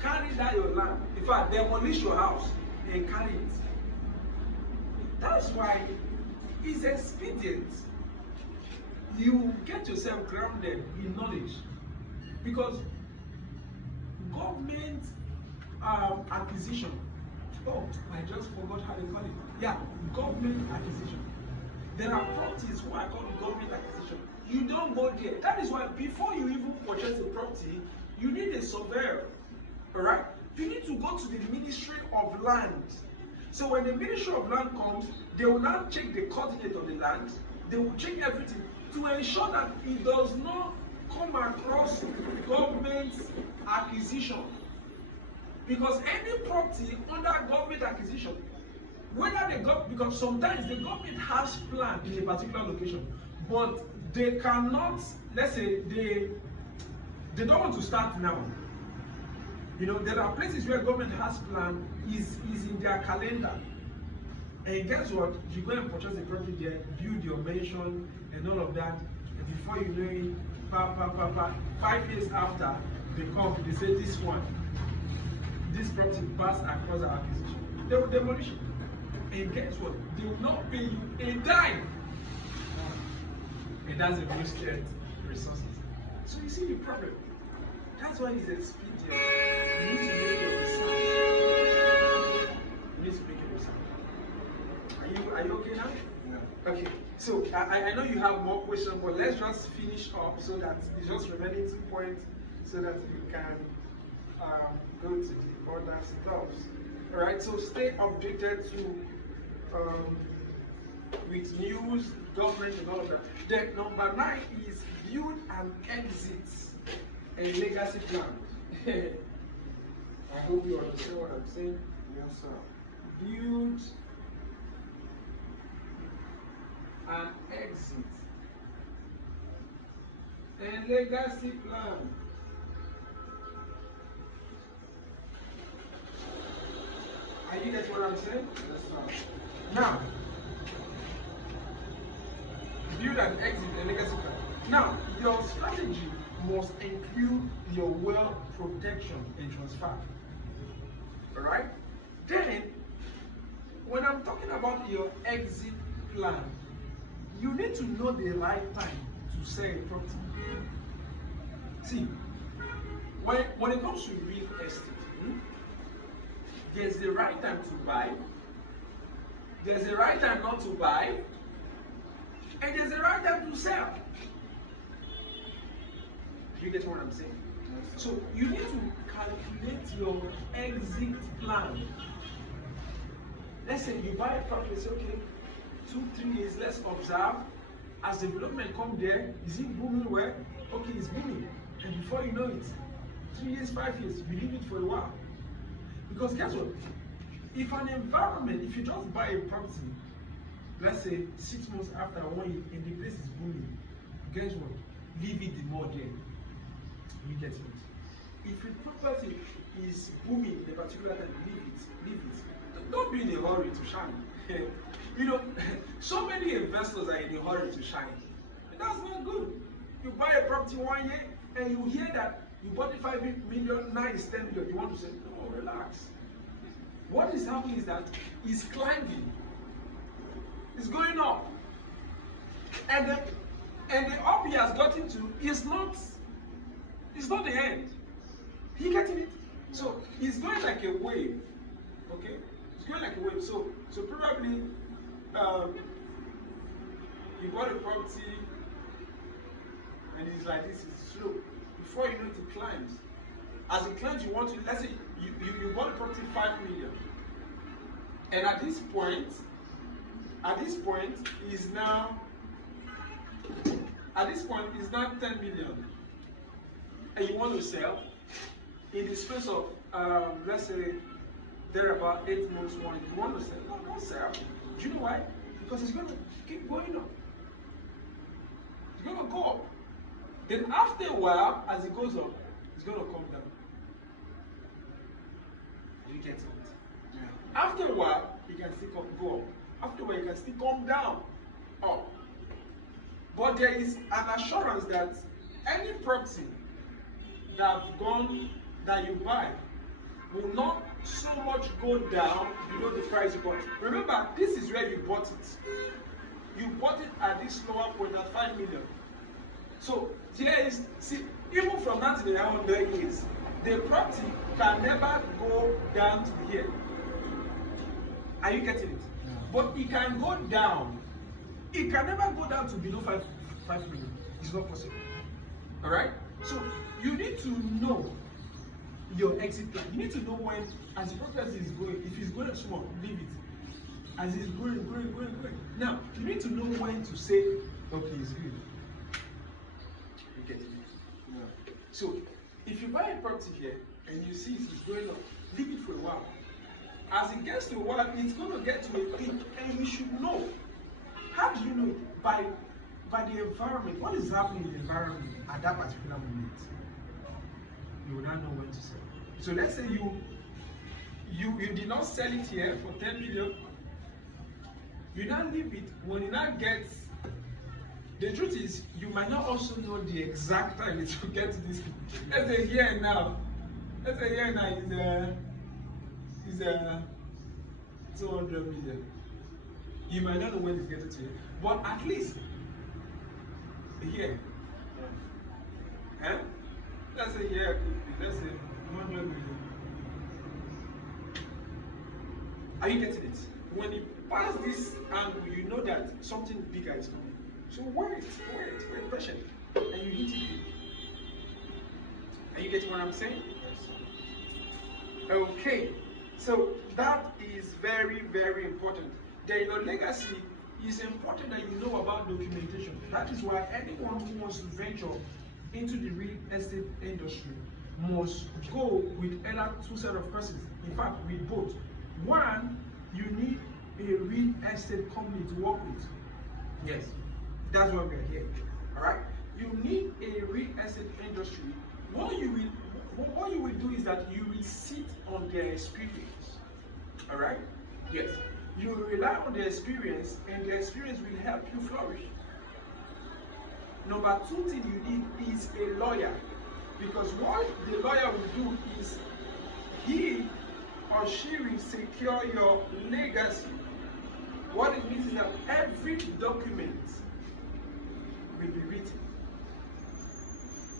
carry down your land. In fact, demolish your house and carry it. That's why it's expedient you get yourself grounded in knowledge, because government acquisition. Oh, I just forgot how they call it. Yeah, government acquisition. There are properties who are called government acquisition. You don't go there. That is why before you even purchase a property, you need a surveyor. Alright? You need to go to the Ministry of Land. So when the Ministry of Land comes, they will now check the coordinate of the land. They will check everything to ensure that it does not come across government acquisition. Because any property under government acquisition, because sometimes the government has plan in a particular location, but they cannot, let's say they don't want to start now. There are places where government has plan is in their calendar. And guess what? You go and purchase the property there, build your mansion and all of that, and before you know it, 5 years after they come, they say this property passed across our acquisition. They will demolish it. And guess what? They will not pay you a dime. And that's a wasted resources. So you see the problem. That's why it's expedient. You need to make your research. You need to make your research. Are you okay now? Yeah. Okay. So I know you have more questions, but let's just finish up so that it's just remaining 2 points so that you can go to the other stuffs. Alright, so stay updated with news, government and all of that. Then number 9 is build and exit a legacy plan. I hope you understand what I'm saying. Yes, sir. Build and exit a legacy plan. Are you getting what I'm saying? Yes, sir. Now, build and exit a legacy plan. Now, your strategy must include your wealth protection and transfer. All right. Then, when I'm talking about your exit plan, you need to know the right time to sell a property. See, when it comes to real estate, there's the right time to buy, there's the right time not to buy, and there's the right time to sell. Do you get what I'm saying? So you need to calculate your exit plan. Let's say you buy a property, say, okay, 2-3 years, let's observe. As development come there, is it booming well? Okay, it's booming. And before you know it, 3 years, 5 years, you leave it for a while. Because guess what? If an environment, if you just buy a property, let's say 6 months after 1 year, and the place is booming, guess what? Leave it the more there. You get it. If your property is booming in a particular time, leave it. Don't be in a hurry to shine. You know, so many investors are in a hurry to shine. And that's not good. You buy a property 1 year and you hear that you bought it 5 million, now it's 10 million. You want to say, no, relax. What is happening is that it's climbing. It's going up. And the up he has gotten to is not the end. You getting it? So it's going like a wave. Okay? It's going like a wave. So probably you bought a property and it's like this, is slow. Before you know it, it climbs. As it climbs, you want to, let's say you bought a property 5 million. And at this point is now 10 million. And you want to sell in the space of let's say there about 8 months, 1 year. You want to sell? No, don't sell. Do you know why? Because it's going to keep going up. It's going to go up. Then after a while, as it goes up, it's going to come down. You get it? Yeah. After a while, it can still go up. After a while, it can still come down. Up. But there is an assurance that any property that you buy will not so much go down below the price you bought. Remember, this is where you bought it. You bought it at this lower point at 5 million. So there is, see, even from that to the 100 years, the property can never go down to here. Are you getting it? Yeah. But it can go down. It can never go down to below 5 million. It's not possible. All right? So you need to know your exit plan. You need to know when, as the process is going, if it's going small, leave it. As it's growing. Now, you need to know when to say, okay, it's good. You get it? Yeah. So, if you buy a property here and you see it's going up, leave it for a while. As it gets to a while, it's going to get to a peak, and you should know. How do you know? By the environment. What is happening in the environment at that particular moment? You will not know when to sell. So let's say you did not sell it here for 10 million. You now leave it. When you now get, the truth is you might not also know the exact time it will get to this. Let's say here now. Let's say here now is 200 million. You might not know when it's getting to you, but at least here. Huh? Let's say here could be, let's say 100 million. Are you getting it? When you pass this angle, you know that something bigger is coming. So wait patient, and you hit it big. Are you getting what I'm saying? Yes. Okay, so that is very, very important. Then your legacy is important that you know about documentation. That is why anyone who wants to venture into the real estate industry must go with either two set of persons. In fact, with both. One, you need a real estate company to work with. Yes, that's why we are here. All right. You need a real estate industry. What you will do is that you will sit on their experience. All right. Yes. You will rely on their experience, and their experience will help you flourish. Number two thing you need is a lawyer, because what the lawyer will do is he or she will secure your legacy. What it means is that every document will be written.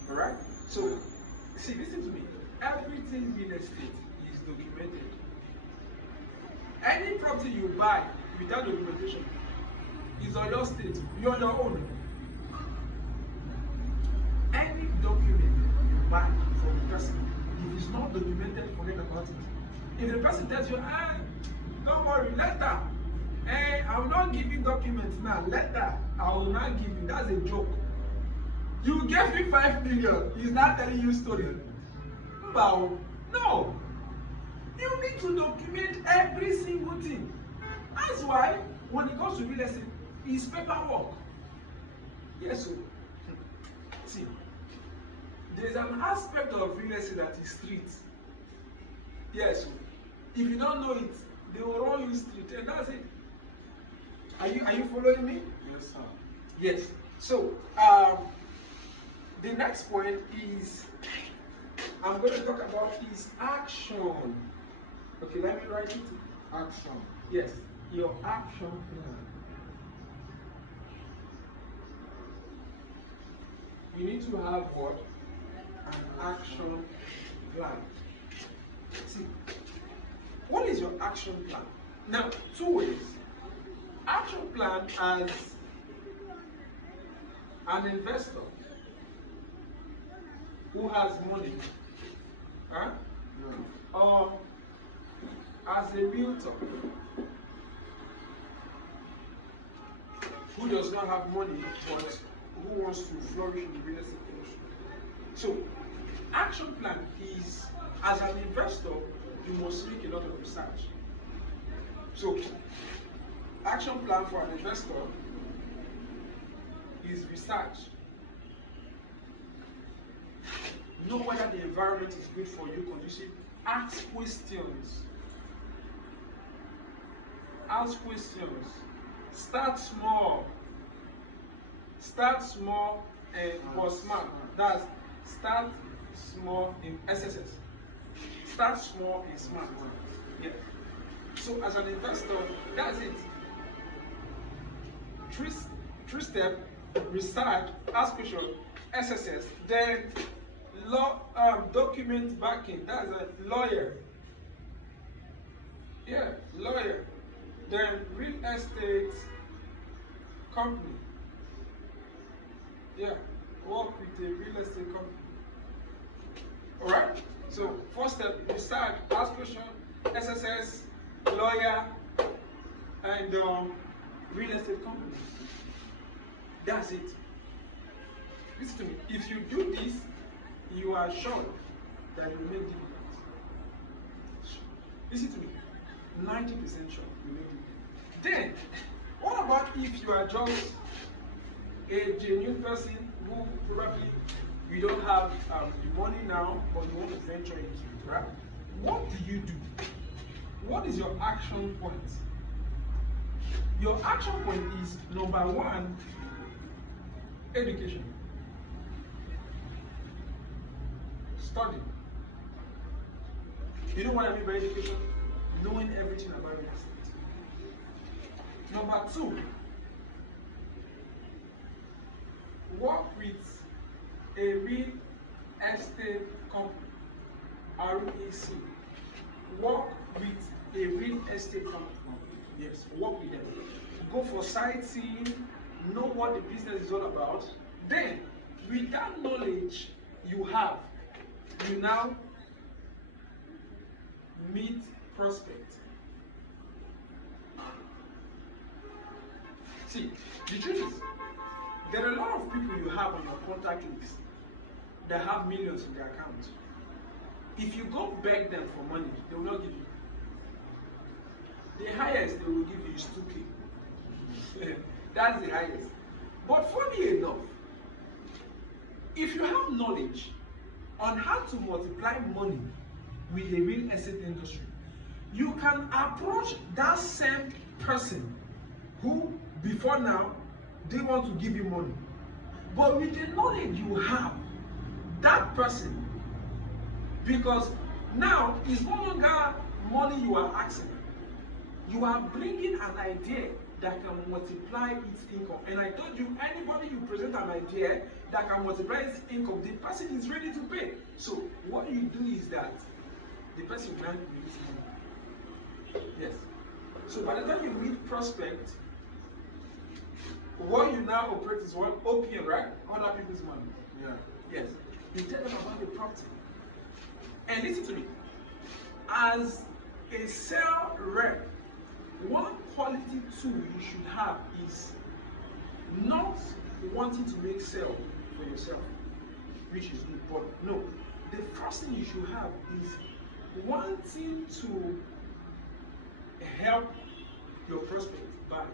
Alright? So, see, listen to me. Everything real estate is documented. Any property you buy without documentation is on your state, you're on your own. Any document you buy from a person, if it's not documented, forget about it. If the person tells you, don't worry, later, I'm not giving documents now, later, I will not give you, that's a joke. You gave me 5 million, he's not telling you story. No. You need to document every single thing. That's why, when it comes to real estate, it's paperwork. Yes, sir. See, there's an aspect of real estate that is street. Yes, sir. If you don't know it, they will run you street, and that's it. Are you following me? Yes, sir. Yes. So, the next point is, I'm going to talk about is action. Okay, let me write it. Action. Yes, your action plan. You need to have what? An action plan. See, what is your action plan? Now, 2 ways. Action plan as an investor who has money, or as a realtor who does not have money but who wants to flourish in the real estate industry. So, action plan is, as an investor, you must make a lot of research. So, action plan for an investor is research. Know whether the environment is good for you, conducive. Ask questions. Ask questions. Start small. Start small and for smart. That's start small in SSS. Start small and smart. Yeah. So as an investor, that's it. Three step, research, ask question, SSS, then law document backing, that's a lawyer. Yeah, lawyer. Then real estate company. Yeah, work with a real estate company. Alright? So first step, research, ask question, SSS, lawyer, and real estate company. That's it. Listen to me. If you do this, you are sure that you make dividends. Listen to me. 90% sure you make dividends. Then, what about if you are just a genuine person who probably you don't have the money now, but you want to venture into it, right? What do you do? What is your action point? Your action point is number 1, education. Study. You know what I mean by education? Knowing everything about real estate. Number 2, work with a real estate company, REC. Work with a real estate company. Yes, work with them. Go for sightseeing, know what the business is all about. Then, with that knowledge you have, you now meet prospects. See, the truth is, there are a lot of people you have on your contact list that have millions in their account. If you go beg them for money, they will not give you. The highest they will give you is 2K. That's the highest. But funny enough, if you have knowledge on how to multiply money with the real estate industry, you can approach that same person who before now they want to give you money. But with the knowledge you have, that person, because now it's no longer money you are asking. You are bringing an idea that can multiply its income. And I told you, anybody you present an idea that can multiply its income, the person is ready to pay. So what you do is that the person can release money. Yes. So by the time you meet prospect, what you now operate is what? OPM, right? Other people's money. Yeah. Yes. You tell them about the property. And listen to me. As a sales rep, one quality tool you should have is not wanting to make sale for yourself, which is good, but no. The first thing you should have is wanting to help your prospect buy.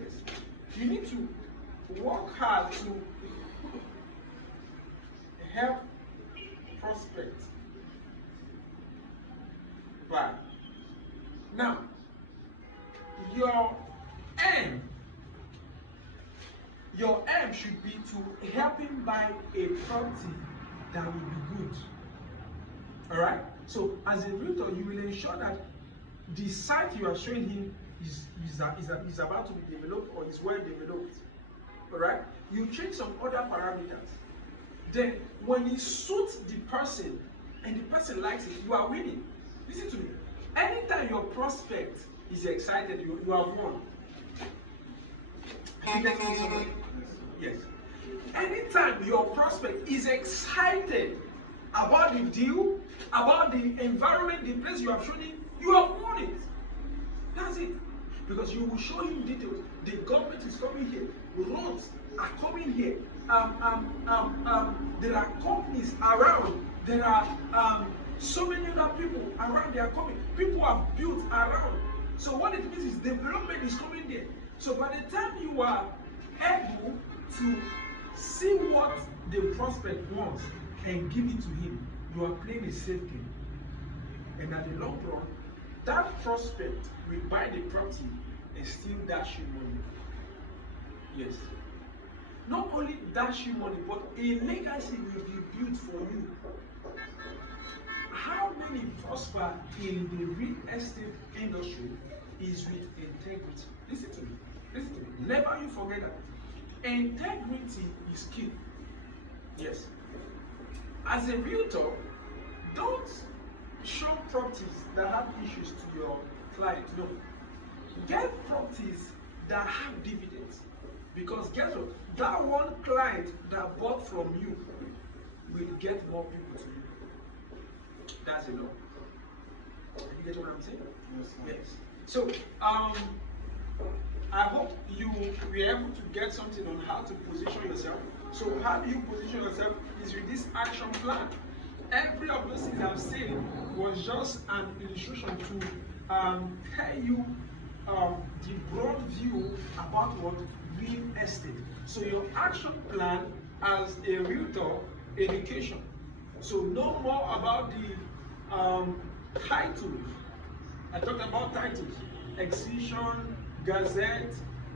Yes. You need to work hard to help prospects buy. Now, your aim should be to help him buy a property that will be good. All right. So, as a realtor, you will ensure that the site you are showing him is about to be developed or is well developed. All right. You check some other parameters. Then, when it suits the person and the person likes it, you are winning. Listen to me. Anytime your prospect is excited, you have won. I think that's what somebody. Yes. Anytime your prospect is excited about the deal, about the environment, the place you have shown him, you have won it. That's it. Because you will show him details. The government is coming here. Roads are coming here. There are companies around. There are so many other people around. They are coming. People have built around. So what it means is development is coming there. So by the time you are able to see what the prospect wants and give it to him, you are playing a safe game. And at the long run, that prospect will buy the property and still dash you money. Yes. Not only dash you money, but a legacy will be built for you. How many prosper in the real estate industry is with integrity? Listen to me. Listen to me. Never you forget that. Integrity is key. Yes. As a realtor, don't show properties that have issues to your client. No. Get properties that have dividends. Because guess what? That one client that bought from you will get more people to you. That's enough. You get what I'm saying? Yes, sir. Yes. So, I hope you were able to get something on how to position yourself. So, how do you position yourself is with this action plan. Every of those things I've said was just an illustration to tell you the broad view about what real estate. So your action plan as a realtor, education. So know more about the titles. I talked about titles, exhibition, gazette,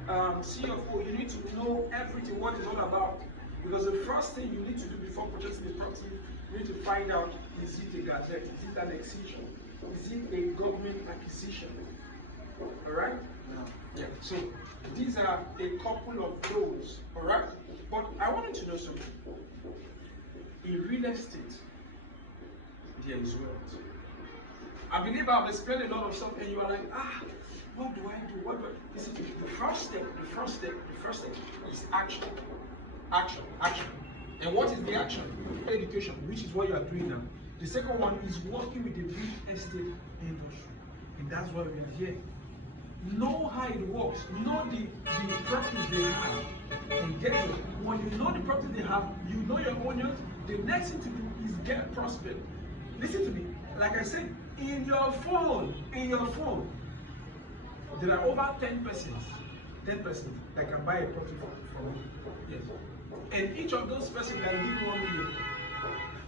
CFO. You need to know everything what it's all about. Because the first thing you need to do before purchasing the property, you need to find out, is it a gazette? Is it an exhibition? Is it a government acquisition? Alright? Yeah. So these are a couple of those. Alright? But I wanted to know something. In real estate, there is wealth. I believe I've explained a lot of stuff and you are like, what do I do? What do I listen to? The first step is action. Action. And what is the action? Education, which is what you are doing now. The second one is working with the real estate industry. And that's why we are here. Know how it works. Know the properties they have. And get it. When you know the properties they have, you know your onions. The next thing to do is get prospect. Listen to me. Like I said, in your phone, there are over 10 persons that can buy a property from you. Yes. And each of those persons can give you 1 million.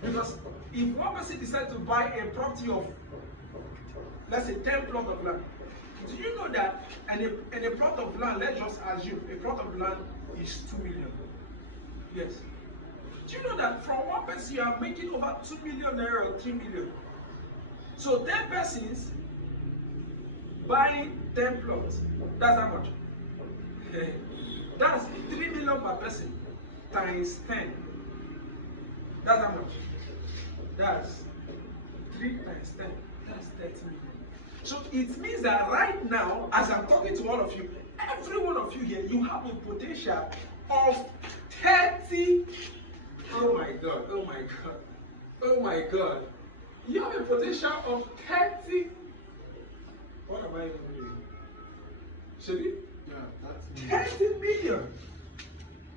Because if one person decides to buy a property of, let's say, 10 plots of land, do you know that and a plot of land, let's just assume, a plot of land is 2 million. Yes. Do you know that from one person you are making over 2 million naira or 3 million? So 10 persons buying 10 plots. That's how much? That's 3 million per person times 10. That's how much? That's 3 times 10. That's 30 million. So it means that right now, as I'm talking to all of you, every one of you here, you have a potential of 30. Oh my God, oh my God, oh my God. You have a potential of 30. What am I even doing? Should Yeah, 30 million.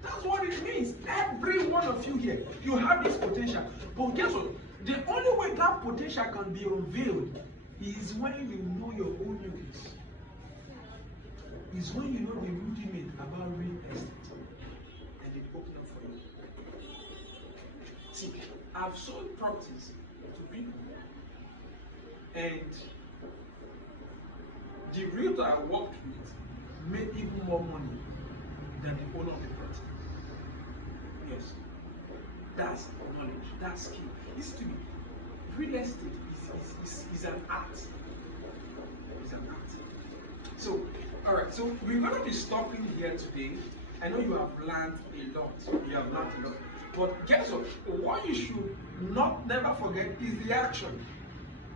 That's what it means. Every one of you here, you have this potential. But guess what? The only way that potential can be unveiled is when you know your own limits. Is when you know the rudiment about real estate. And they open up for you. See, I've sold properties to people. And the realtor I worked with made even more money than the owner of the property. Yes. That's knowledge, that's skill. Listen to me. Real estate is an art. It's an art. So, alright, so we're going to be stopping here today. I know you have learned a lot. You have learned a lot. But guess what? What you should never forget is the action.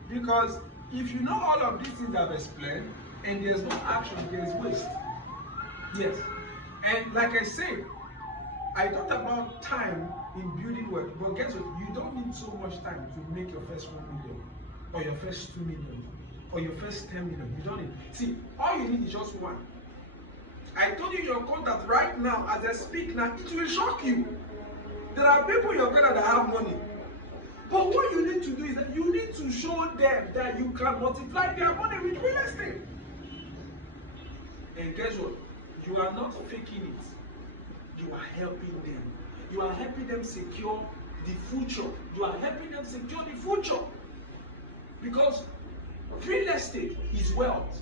Because if you know all of these things I've explained, and there's no action, there is waste. Yes. And like I said, I talked about time in building wealth, but guess what? You don't need so much time to make your first 1 million, or your first 2 million, or your first 10 million. You don't need. See, all you need is just one. I told you your contact right now, as I speak now, it will shock you. There are people in your contact that have money. But what you need to do is that you need to show them that you can multiply their money with real estate. And guess what? You are not faking it. You are helping them. You are helping them secure the future. You are helping them secure the future. Because real estate is wealth.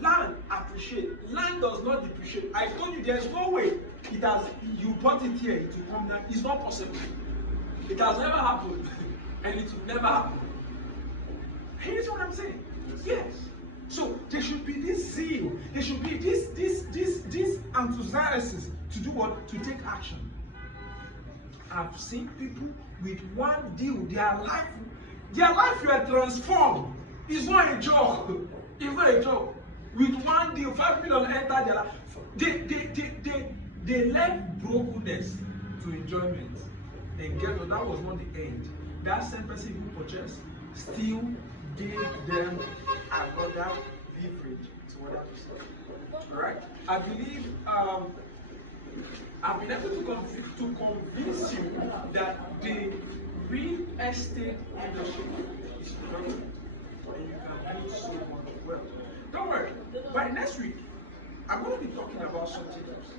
Land appreciate. Land does not depreciate. I told you there's no way you bought it here, it will come down. It's not possible. It has never happened. And it will never happen. Here's what I'm saying. Yes. So there should be this zeal. There should be this enthusiasm to do what? To take action. I've seen people with one deal, their life were transformed. It's not a joke. It's not a joke. With one deal, 5 million entered their life. They left brokenness to enjoyment. And get what? That was not the end. That same person who purchased still gave them another leverage to what I said. Alright? I believe I've been able to convince you that the real estate industry is productive and you can build so much wealth. Don't worry, by next week, I'm going to be talking about something else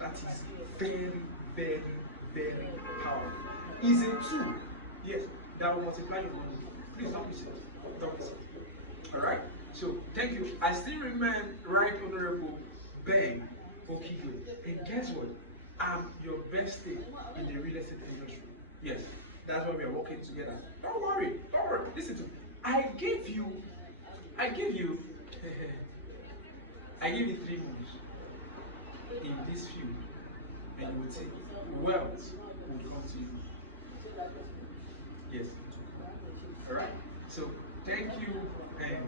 that is very, very, very powerful. Is a tool, yes, that will multiply your money. Please don't miss it. Don't miss it. Alright? So, thank you. I still remain Right Honorable Ben Okigwe. And guess what? I'm your bestie in the real estate industry. Yes, that's why we are working together. Don't worry. Listen to me. I give you 3 months in this field, and you will see wealth will come to you. Yes. Alright. So thank you and